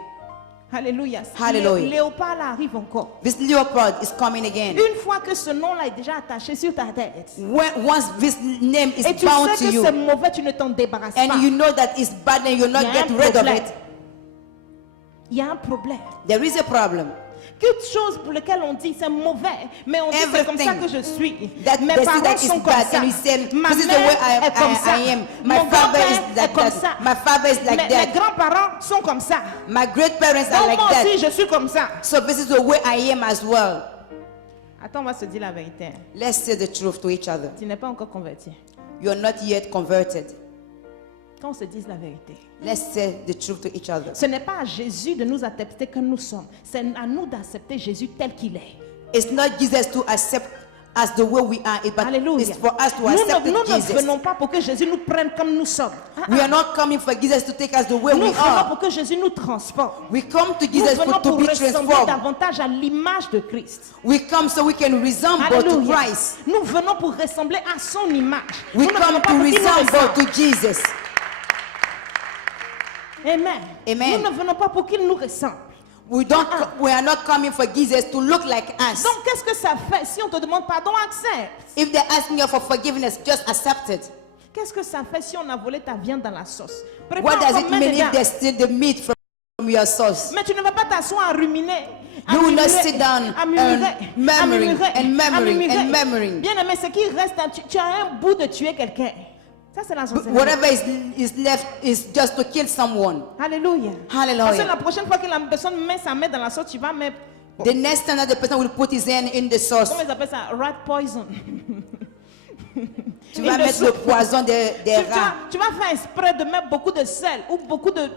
Alléluia. Hallelujah. Le léopard là arrive encore. This leopard is coming again. Une fois que ce nom là est déjà attaché sur ta tête. Once this name is Et tu bound sais to que you, c'est mauvais, tu ne t'en débarrasses pas. and you know that it's bad and you're Il y not a un getting rid of problème. it, Il y a un problème. there is a problem. Quelque chose pour lequel on dit c'est mauvais, mais on dit c'est comme ça que je suis. That Mes they say parents that sont is comme bad, ça. and you say, Ma this is the mère way est comme ça. I am. My Mon father grand-père is like est comme that. ça. My father is like Mes that. grands-parents sont comme ça. My great parents are Donc like moi aussi, that. je suis comme ça. So this is the way I am as well. Attends, on va se dire la vérité. Let's say the truth to each other. Tu n'es pas encore converti. You're not yet converted. Quand on se dise la vérité. Let's say the truth to each other. Ce n'est pas à Jésus de nous accepter comme nous sommes. C'est à nous d'accepter Jésus tel qu'il est. It's not Jesus to accept us the way we are, but Alléluia. it's for us to Nous accept ne Jesus. venons pas pour que Jésus nous prenne comme nous sommes. We are not coming for Jesus to take us the way Nous we venons are. pour que Jésus nous transforme. We come to Nous Jesus venons to pour be ressembler transformed. davantage à l'image de Christ. We come so we can resemble to Alléluia. Christ. Nous venons pour ressembler à son image. We Nous ne venons come pas to pour qu'il nous resemble ressemble. to Jesus. Amen. Amen. Nous ne venons pas pour qu'il nous ressemble. We are not coming for Jesus to look like us. Donc qu'est-ce que ça fait si on te demande pardon, accepte. If they're asking you for forgiveness, just accept it. Qu'est-ce que ça fait si on a volé ta viande dans la sauce? What Prépare does ton it main mean dedans. if they steal the meat from your sauce? Mais tu ne vas pas t'asseoir à ruminer. You will not sit down and murmuring and murmuring and murmuring. Bien aimé, ce qui reste, tu as un bout de tuer quelqu'un. Ça, c'est la sorcellerie. Whatever is left is just to kill someone. Alléluia. Hallelujah. Parce que la prochaine fois que la personne met sa main dans la sauce, tu vas mettre, The next time that the person will put his hand in the sauce, comment ils appellent ça? Rat poison. tu vas mettre le poison des rats. Tu vas faire exprès de mettre beaucoup de sel ou beaucoup de,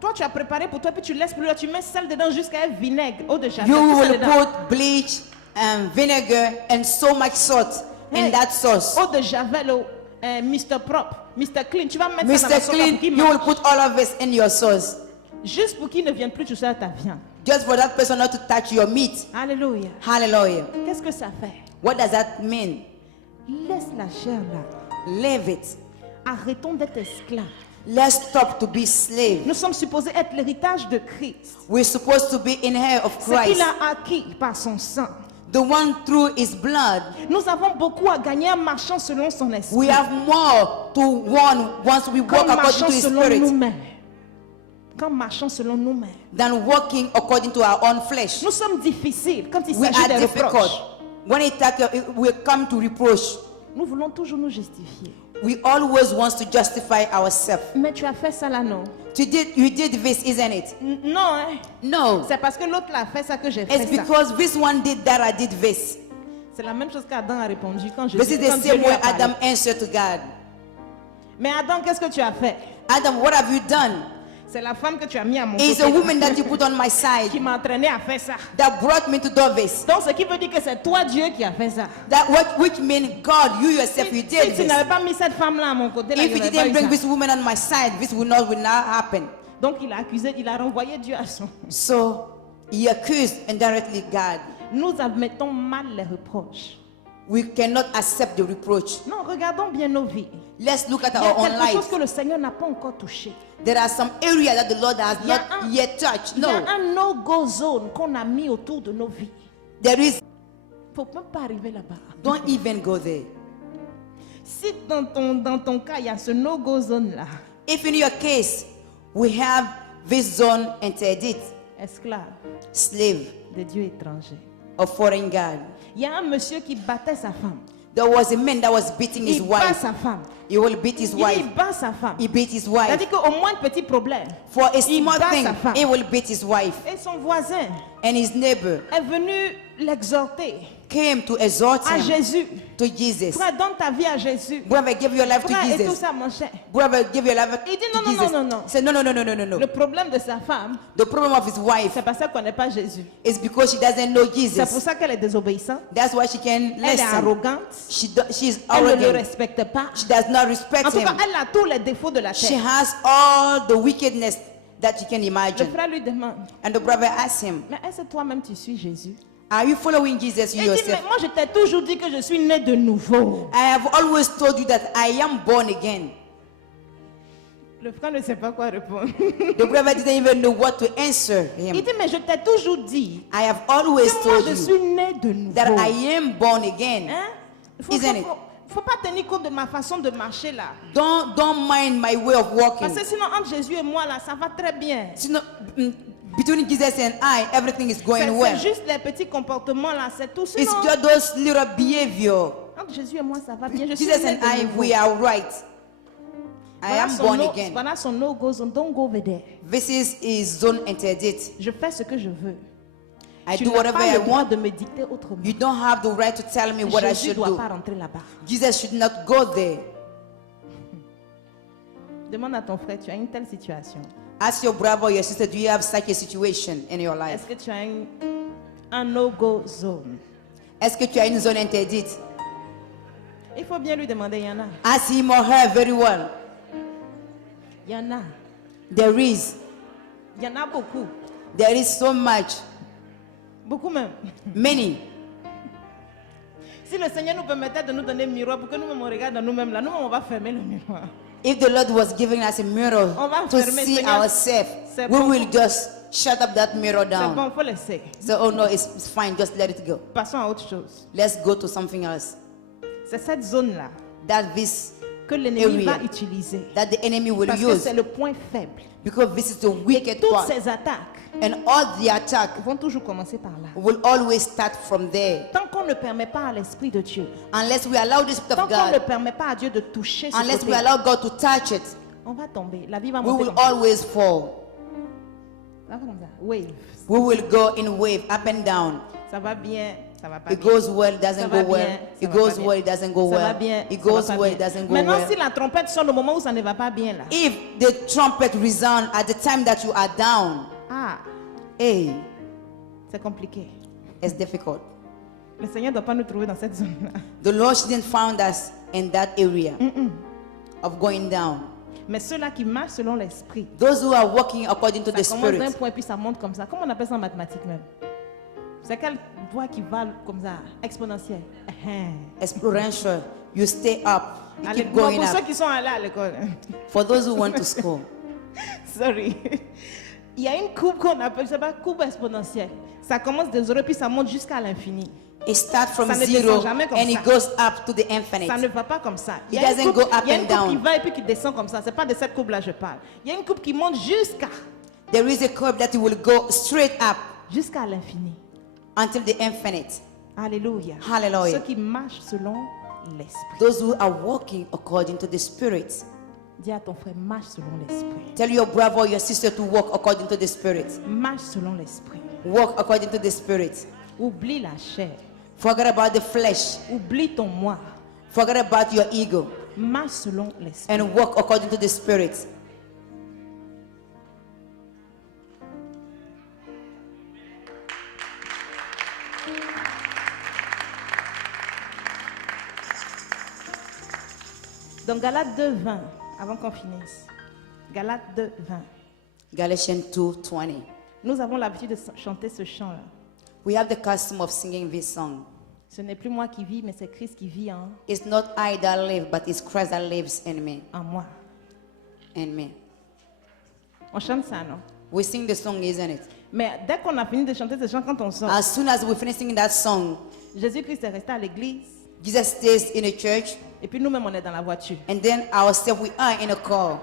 toi tu as préparé pour toi, puis tu laisses plus là, tu mets sel dedans jusqu'à un vinaigre, eau de javel. You tout ça will dedans. put bleach and vinegar and so much salt in Hey, that sauce. Eau de javel, Mr. Propre, Mr. Clean, tu vas mettre ça dans la Mr. sauce Clean, pour qu'il you will marche. put all of this in your sauce. Juste pour qu'il ne vienne plus toucher à ta viande. Just for that person not to touch your meat. Alléluia. Hallelujah. Qu'est-ce que ça fait? What does that mean? Laisse la chair là. Leave it. Arrêtons d'être esclaves. Let's stop to be slaves. Nous sommes supposés être l'héritage de Christ. We're supposed to be in heir of Ce qu'il Christ. a acquis par son sang. The one through his blood. Nous avons beaucoup à gagner en marchant selon son esprit. We have more to won once we walk Qu'en according marchant to his selon spirit nous-mêmes. Qu'en marchant selon nous-mêmes. than walking according to our own flesh. Nous sommes difficiles quand il We s'agit are des difficult. reproches. When we come to reproach, Nous voulons toujours nous justifier. we always want to justify ourselves. Mais tu as fait ça là, non? You did this, isn't it? Non, hein? No. C'est parce que l'autre l'a fait ça que j'ai fait It's ça. because this one did that, I did this. C'est la même chose qu'Adam a répondu quand je This is the quand Dieu same lui a way parlé. Adam answered to God. Mais Adam, qu'est-ce que tu as fait? Adam, what have you done? C'est la femme que tu as mis à mon It's a côté woman that you put on my side qui m'a entraîné à faire ça. that brought me to do this. Donc, ce qui veut dire que c'est toi, Dieu, qui a fait ça. Which means God, you yourself, you Si did tu this. n'avais pas mis cette femme-là à mon côté, là, If il you n'y aurait pas didn't eu bring ça. this woman on my side, this will not happen. Donc, il a accusé, il a renvoyé Dieu à son. So he accused indirectly God. Nous admettons mal les reproches. We cannot accept the reproach. Non, regardons bien nos vies. Let's look at Il y a our own quelque chose life. que le Seigneur n'a pas encore touché. There are some areas that the Lord has Il y a not un- yet touched. Il y a No. un no-go zone qu'on a mis autour de nos vies. There is, Faut même pas arriver là-bas. don't even go there. Si dans ton cas, il y a ce no-go zone-là, If in your case, we have this zone interdite, esclave slave de Dieu étranger. of foreign God. Il y a un monsieur qui battait sa femme. There was a man that was beating his Il bat wife. sa femme. He will beat his Il dit, wife. il bat sa femme. He beat his wife. C'est-à-dire qu'au moins un petit problème. For a Il small bat thing, sa femme. he will beat his wife. Et son voisin And his neighbor est venu l'exhorter came to exhort à him Jésus. to Jesus. Frère, donne ta vie à Jésus. Brother, give your life to Frère, et tout Jesus. ça, mon cher. Brother, give your life Il dit to non, non, Jesus. non, non, non. He said, no, no, no, no, no, no, no. Le problème de sa femme, The problem of his wife c'est parce qu'elle ne connaît pas Jésus. is because she doesn't know C'est pour Jesus. ça qu'elle est désobéissante. That's why she can Elle est listen. arrogante. She's Elle ne le arrogant. respecte pas. She does not En respect tout cas, him. elle a tous les défauts de la She terre. has all the wickedness that you can Le imagine. frère lui demande, And the brother asked him, mais est-ce que toi-même tu suis Jésus? are you following Jesus Il dit, mais yourself? moi je t'ai toujours dit que je suis né de nouveau. I have always told you that I am born again. Le frère ne sait pas quoi répondre. The brother didn't even know what to answer Il him. dit, mais je t'ai toujours dit I have always que moi told je you suis né de nouveau. that I am born again. Hein? Isn't it? Faut pas tenir compte de ma façon de marcher là. Don't mind my way of walking. Parce que sinon, entre Jésus et moi là, ça va très bien. You know, between Jesus and I, everything is going C'est well. juste les petits comportements là, c'est tout. It's Sinon, just those little behavior. entre Jésus et moi, ça va bien. Je suis Jesus né and de I, nouveau. we are right. I Voilà am son born no- again. Voilà son no-go zone. Don't go over there. This is his zone interdite. Je fais ce que je veux. I Tu do n'as whatever pas I le droit want. de me dicter autrement. You don't have the right to tell me what I Jésus ne should doit do. pas rentrer là-bas. Jesus should not go there. Demande à ton frère, tu as une telle situation. Ask your brother or your sister, do you have such a situation in your life? Est-ce que tu as un no-go zone? Est-ce que tu as une zone interdite? Il faut bien lui demander, il y en a. Ask him or her very well. Il y en a. There is. Il y en a beaucoup. There is so much. Beaucoup même. Many. Si le Seigneur nous permettait de nous donner un miroir pour que nous-mêmes on regarde dans nous-mêmes là, nous-mêmes on va fermer le miroir. If the Lord was giving us a mirror On va to fermer, see Seigneur. ourselves, C'est we bon. will just shut up that mirror C'est down. bon, il faut laisser. So, oh no, it's fine, just let it go. Passons à autre chose. Let's go to something else. C'est cette zone-là That this, que l'ennemi Area. va utiliser. that the enemy will Parce que use, c'est le point faible. because this is the Et wicked toutes part. ces attaques And all the attack vont toujours commencer par là. will always start from there. Tant qu'on ne permet pas à l'Esprit de Dieu, Unless we allow the Spirit tant of qu'on ne God, permet pas à Dieu de toucher ce unless côté, we allow God to touch it, on va tomber. La vie va we monter will comme ça. always fall. Ça va comme ça. Wave. We will go in wave, up and down. Ça va bien, ça va pas It bien. goes well, it Ça doesn't va go well. bien, It ça va goes pas bien. well, it doesn't go Ça va well. bien, It ça va goes pas well, it bien. doesn't go Maintenant, well. si la trompette sonne au moment où ça ne va pas bien là, If the trumpet resound at the time that you are down, ah, hey, c'est compliqué. it's difficult. Le Seigneur ne doit pas nous trouver dans cette zone-là. The Lord shouldn't found us in that area of going down. Mais ceux-là qui marchent selon l'Esprit, Those who are walking according to ça the commence d'un Spirit, point puis ça monte comme ça. Comment on appelle ça en mathématiques même? C'est quelle voie qui va comme ça, exponentielle? exponential, you stay up, you Allez, keep bon, going pour ceux up. qui sont allés à l'école. For those who want to score, Sorry. Il y a une courbe qu'on appelle, c'est pas courbe exponentielle. Ça commence de 0 puis ça monte jusqu'à l'infini. it starts from Ça ne zero descend jamais comme and it ça. goes up to the Ça infinite. ne va pas comme ça. It Il y a une doesn't courbe, go up il y a and une courbe qui down. va et puis qui descend comme ça. C'est pas de cette courbe-là je parle. Il y a une courbe qui monte There is a curve that will go straight up jusqu'à l'infini. until the infinite. Alléluia. Hallelujah. Ceux qui marchent selon l'Esprit. Those who are walking according to the Spirit. Dis à ton frère, marche selon l'Esprit. Tell your brother or your sister to walk according to the Spirit. Marche selon l'Esprit. Walk according to the Spirit. Oublie la chair. Forget about the flesh. Oublie ton moi. Forget about your ego. Marche selon l'Esprit. And walk according to the Spirit. Dans Galates 2:20, avant qu'on finisse. Galates 2:20. Galatians 2:20. Nous avons l'habitude de chanter ce chant-là. We have the custom of singing this song. Ce n'est plus moi qui vis, mais c'est Christ qui vit It's not I that live, but it's Christ that lives in me. en moi. In me. On chante ça, non? We sing the song, isn't it? Mais dès qu'on a fini de chanter ces chants, quand on sort, As soon as we finish singing that song, Jésus-Christ est resté à l'église. Jesus stays in a church, Et puis nous-mêmes, on est dans la voiture. and then ourselves, we are in a car.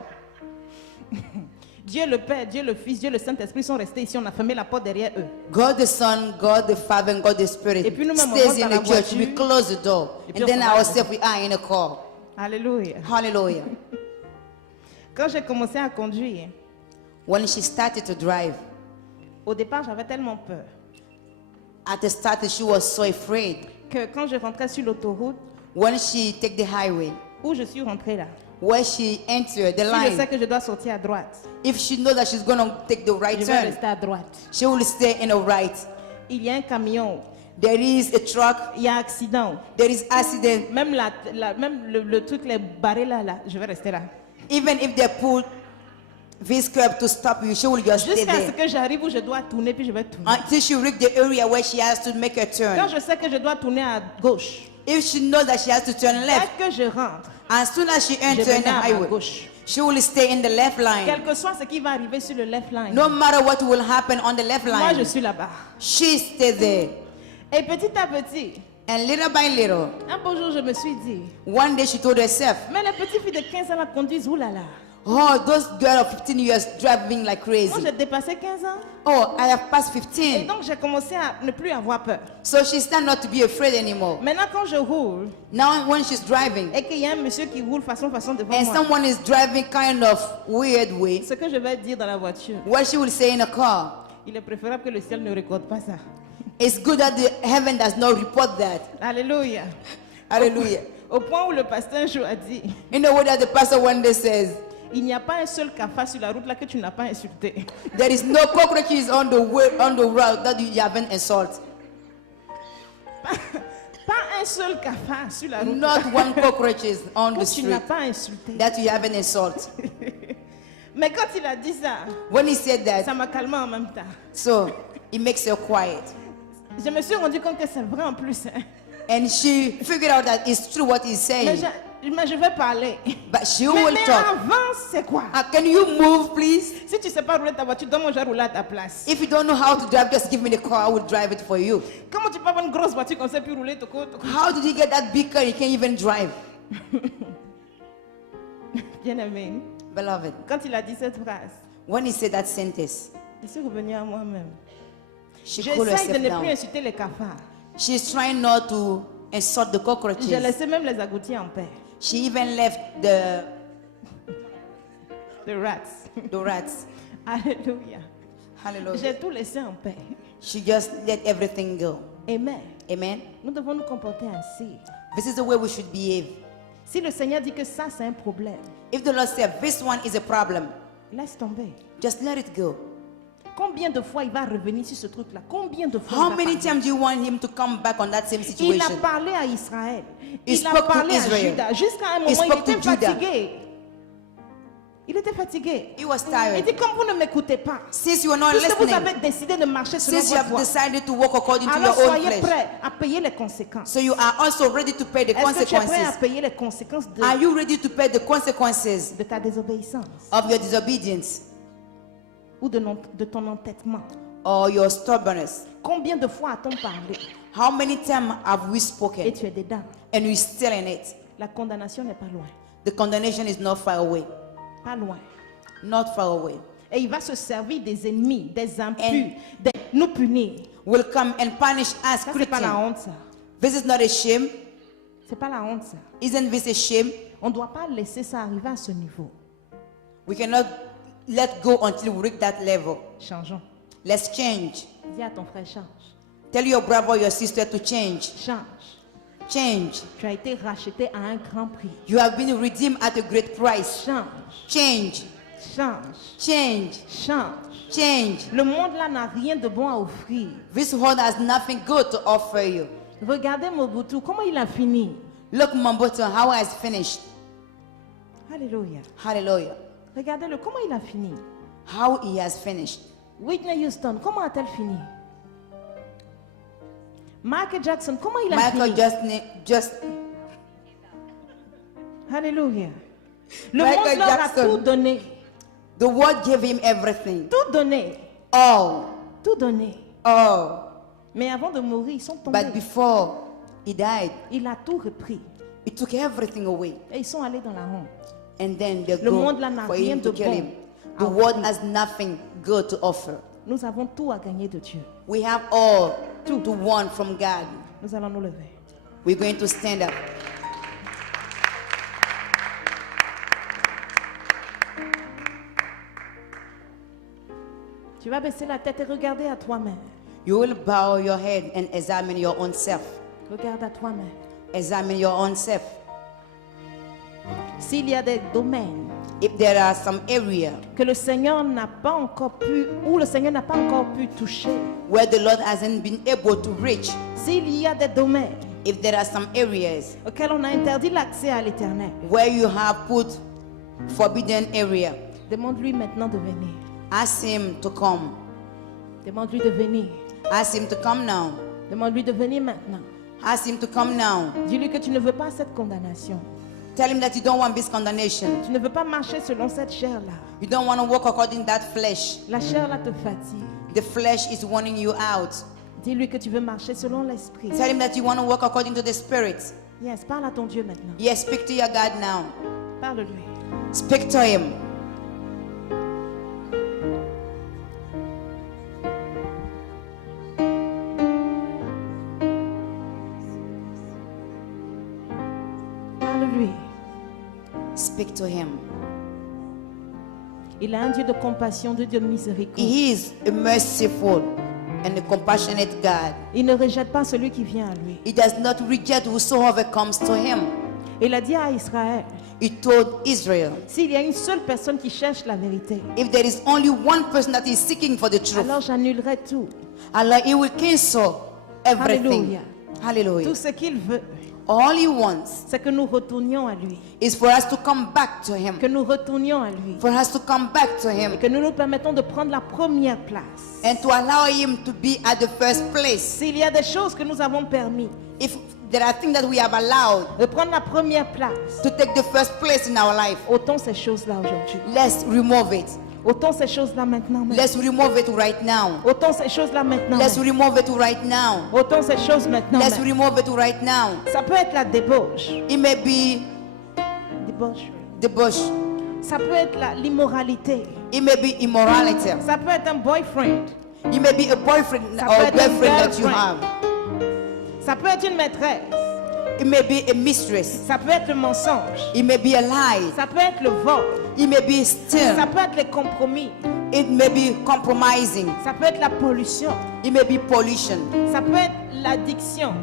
Dieu le Père, Dieu le Fils, Dieu le Saint-Esprit sont restés ici. On a fermé la porte derrière eux. God the Son, God the Father, and God the Spirit Et puis nous-mêmes, on stays rentre in dans la the church. voiture. We close the door, Et puis and on then s'en va. ourselves, we are in a car. Alléluia. Hallelujah. Quand j'ai commencé à conduire, When she started to drive, au départ, j'avais tellement peur at the start, she was so afraid. que quand je rentrais sur l'autoroute, When she take the highway, où je suis rentrée là, where she entered the si je sais line, que je dois sortir à droite, if she knows that she's going to take the right je vais turn, rester à droite. she will stay in the right. Il y a un camion, There is a truck, il y a accident. there is accident. Même, même le truc, les barrés là, je vais rester là. Even if they put this curb to stop you, she will just stay Jusqu'à ce there que j'arrive où je dois tourner, puis je vais tourner. until she reach the area where she has to make a Quand turn. je sais que je dois tourner à gauche, If she knows that she has to turn left, dès que je rentre, as soon as she je enters vais in the à ma highway, gauche. she will stay in the left line. Quel que soit ce qui va arriver sur le left line, No matter what will happen on the left moi je line, suis là-bas. she stays there. Et petit à petit, And little by little, un beau jour, je me suis dit, one day she told herself, mais les petites filles de 15 ans la conduisent, oulala. oh, those girls of 15 years driving like Moi, crazy. j'ai dépassé 15 ans. Oh, I have passed Et 15. donc, j'ai commencé à ne plus avoir peur. So she started not to be afraid anymore. Maintenant, quand je roule Now when she's driving, et qu'il y a un monsieur qui roule façon devant and moi, someone is driving kind of weird way, ce que je vais dire dans la voiture, what she will say in a car, il est préférable que le ciel ne recorde pas ça. it's good that the heaven does not report that. Alléluia. Hallelujah. Au point où le pasteur un jour a dit, In the way that the pastor one day says, il n'y a pas un seul cafard sur la route là que tu n'as pas insulté. there is no cockroaches on the way, on the road that you haven't insulted. Pas un seul cafard sur la route Not one cockroaches on the que tu street n'as pas insulté. that you haven't insulted. Mais quand il a dit ça, When he said that, ça m'a calmé en même temps. so it makes her quiet. Je me suis rendu compte que c'est vrai en plus. Hein. And she figured out that it's true what he's Mais, saying. mais je vais parler. But she Mais, will mais talk. avant, c'est quoi? Can you move, please? Si tu ne sais pas rouler ta voiture, donne-moi, je vais rouler à ta place. If you don't know how to drive, just give me the car. I will drive it for you. Comment tu peux avoir une grosse voiture comme ça puis rouler ton côté? How did you get that big car? You can't even drive. Bien aimé. Beloved, Quand il a dit cette phrase, when he said that sentence, je suis revenu à moi-même. she J'essaie cooled de herself ne plus down. insulter les cafards. She's trying not to insult the J'ai cockroaches. laissé même les agoutis en paix. She even left The rats. the rats. Alléluia. Hallelujah. J'ai tout laissé en paix. She just let everything go. Amen. Amen. Nous devons nous comporter ainsi. This is the way we should behave. Si le Seigneur dit que ça, c'est un problème, If the Lord said this one is a problem, laisse tomber. just let it go. Combien de fois il va revenir sur ce truc-là? Combien de fois How il va many parler? times do you want him to come back on that same Il a situation? parlé à Israël. He Il a spoke to parlé à Israel. Judas. Jusqu'à un He moment, il spoke to était Judah. fatigué. Il était fatigué. He was Il tired. dit, comme vous ne m'écoutez pas, Since you are not puisque vous listening, avez décidé de marcher selon since you votre have voie, decided to walk according to alors your own soyez flesh, prêts à payer les conséquences. so you are also ready to pay the Est-ce que tu es prêt à consequences. payer les conséquences Are you ready to pay the consequences de ta désobéissance of your disobedience ou de ton entêtement? or your stubbornness? Combien de fois a-t-on parlé How many times have we et spoken tu es dedans? and we still in it? La condamnation n'est pas loin. The condemnation is not far away. Pas loin. Not far away. Et il va se servir des ennemis, des impurs, And- nous punir. Will come and punish us Ça, c'est pas la Christians. honte, ça. This is not a shame. C'est pas la honte, ça. Isn't this a shame? On ne doit pas laisser ça arriver à ce niveau. We cannot let go until we reach that level. Changeons. Let's change. Dis à ton frère, change. Tell your brother or your sister to change. Change. Change. Tu as été racheté à un grand prix. You have been redeemed at a great price. Change. Change. Change. Change. Change. Change. Le monde là n'a rien de bon à offrir. This world has nothing good to offer you. Regardez Mobutu, comment il a fini. Look, Mobutu, how has finished. Alléluia. Hallelujah. Regardez-le, comment il a fini. How he has finished. Whitney Houston, comment a-t-elle fini? Michael Jackson, comment il a Michael fini? just Alléluia. Le Michael monde leur a Jackson. tout donné. the world gave him everything. Tout donné. All. tout donné. all. Mais avant de mourir, ils sont tombés. But before he died, Il a tout repris. he took everything away. Et ils sont allés dans la honte. And then they Le go monde là n'a for rien him to de kill bon him. The à world offrir. has nothing good to offer. Nous avons tout à gagner de Dieu. We have all to want from God. Nous allons nous lever. We're going to stand up. Tu vas baisser la tête et regarder à toi-même. You will bow your head and examine your own self. Regarde à toi-même. Examine your own self. S'il y a des domaines If there are some area que le Seigneur n'a pas encore pu, ou le Seigneur n'a pas encore pu toucher, where the Lord hasn't been able to reach, s'il y a des domaines if there are some areas auxquels on a interdit l'accès à l'éternel, where you have put forbidden area, demande-lui maintenant de venir. ask him to come. Demande-lui de venir. Ask him to come now. Demande-lui de venir maintenant. Ask him to come now. Dis-lui que tu ne veux pas cette condamnation. Tell him that you don't want this condemnation. Tu ne veux pas marcher selon cette chair-là. You don't want to walk according to that flesh. La chair-là te fatigue. The flesh is warning you out. Dis-lui que tu veux marcher selon l'esprit. Tell him that you want to walk according to the Spirit. Yes, parle à ton Dieu maintenant. Yes, speak to your God now. Parle-lui. Speak to him. Parle-lui. Speak to him. Il est un Dieu de compassion, de Dieu de miséricorde. He is a merciful and a compassionate God. Il ne rejette pas celui qui vient à lui. He does not reject whosoever comes to him. Il a dit à Israël, He told Israel, s'il y a une seule personne qui cherche la vérité, if there is only one person that is seeking for the truth, alors j'annulerai tout. Allah, he will cancel everything. Tout Hallelujah. ce qu'il veut, All he wants c'est que nous retournions à lui. is for us to come back to him. Que nous retournions à lui. For us to come back to him Et que nous nous permettons de prendre la première place. and to allow him to be at the first place. S'il y a des choses que nous avons permis If there are things that we have allowed de prendre la première place, to take the first place in our life, ôtons ces choses-là aujourd'hui. let's remove it. Ôtons ces choses-là maintenant. Let's remove it right now. Ôtons ces choses-là maintenant. Let's remove it right now. Ôtons ces choses maintenant. Let's remove it right now. Ça peut être la débauche. It may be Débauche. debauch. Ça peut être l'immoralité. It may be immorality. Ça peut être un boyfriend. It may be a boyfriend Ça or peut a être un girlfriend that you girlfriend. have. Ça peut être une maîtresse. It may be a mistress. Ça peut être le mensonge. It may be a lie. Ça peut être le vol. It may be Ça still. peut être les compromis. It may be compromising. Ça peut être la pollution. It may be pollution. Ça peut être l'addiction.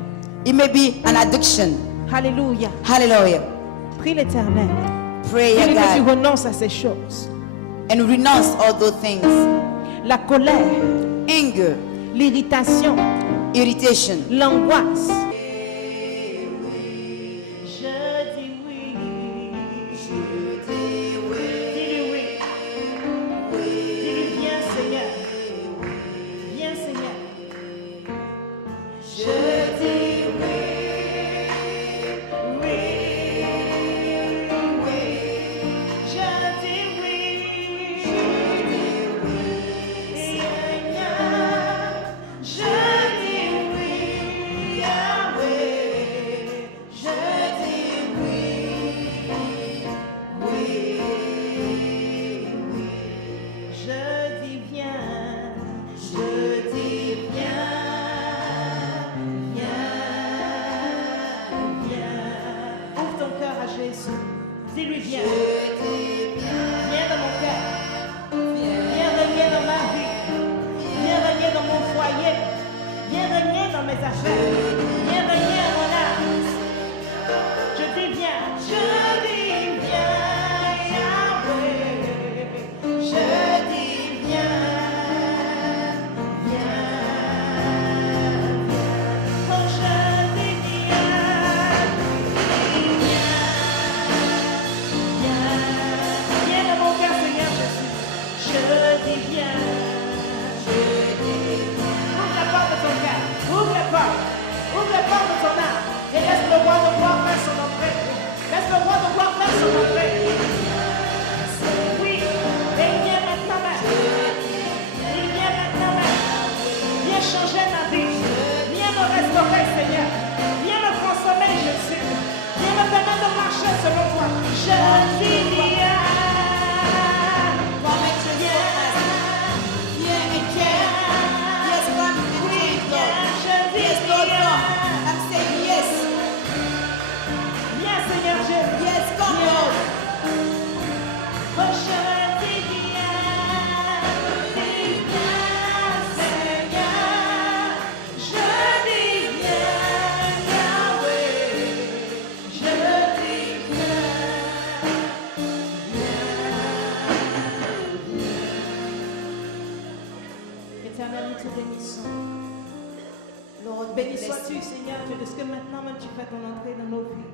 It may be an addiction. Alléluia. Hallelujah. Prie l'Éternel. Pray Dis-lui que tu God renonces à ces choses. and renounce all those things. La colère, Anger, l'irritation, irritation. l'angoisse. Je dis oui. Dis-lui oui. Dis-lui viens Seigneur. Viens Seigneur. Je dis oui. Oui. Oui. Je dis oui. Je dis oui. Je dis oui. demande de marcher selon toi. Je dis viens. Come and transform us. Viens et change. Yes, come and change, Lord. Yes, Lord, come. I'm saying yes. Viens, Seigneur Jésus. Yes, come, Lord. Oh, je dis viens. Seigneur. Je dis viens, Yahweh. Je dis viens. Éternel, nous te bénissons. Lord, Béni bless sois-tu, you. Seigneur Dieu, de ce que maintenant même tu fais ton entrée dans nos vies.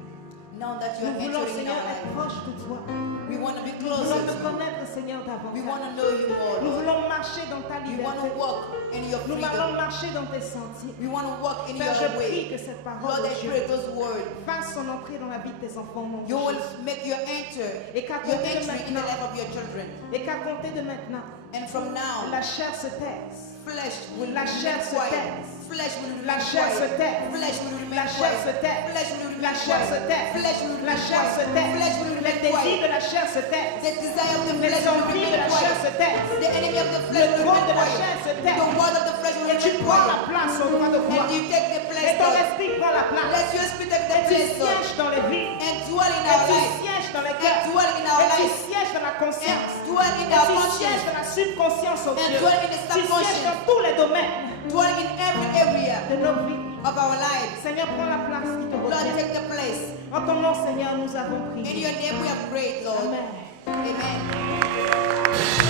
Now that Nous you're voulons, entering in Seigneur, our être life, proches de toi. we want to be Nous closer voulons te to you. connaître, Seigneur, We davantage. want to know you more, Nous Lord. voulons marcher dans ta We want to liberté. walk in your Nous allons freedom. marcher dans tes sentiers. We want to walk in Père, je your prie way. que cette parole Lord, de I Dieu pray those words. fasse son entrée dans la vie de tes enfants, mon You Dieu will Jésus. make your enter, Et qu'à your compter de entry in the maintenant, life of your children. et qu'à compter de maintenant, And from now, la chair se taise. flesh will La chair remain se quiet. taise. Flesh will La remain chair se quiet. taise. Flesh will remain La chair se quiet. taise. Flesh will remain La chair se quiet. taise. Flesh will La remain chair se quiet. taise. Flesh will Les remain désirs quiet. de la chair se taisent. The desire of the Les flesh will envies de remain la chair se quiet. taisent. The enemy of the Le flesh will droit remain de la chair quiet. se The taise. word of the flesh will Et tu remain prends la quiet. place au droit de foi. And you take the Et place, ton Lord. esprit prend la place. Let your spirit take the Et tu place, Lord. sièges dans les vies. And dwell in Et our tu life. sièges dans les And cœurs. dwell in our Et tu life. sièges dans la conscience. And dwell in Et our tu conscience. sièges dans la subconscience, oh And Dieu. dwell in the Tu sièges subconscious. dans tous les domaines Dwell in every area de nos vies. of our lives. Seigneur, prends la place qui te Lord, revient. take the place. En ton nom, Seigneur, nous avons In prié. your name we have prayed, Lord. Amen. Amen.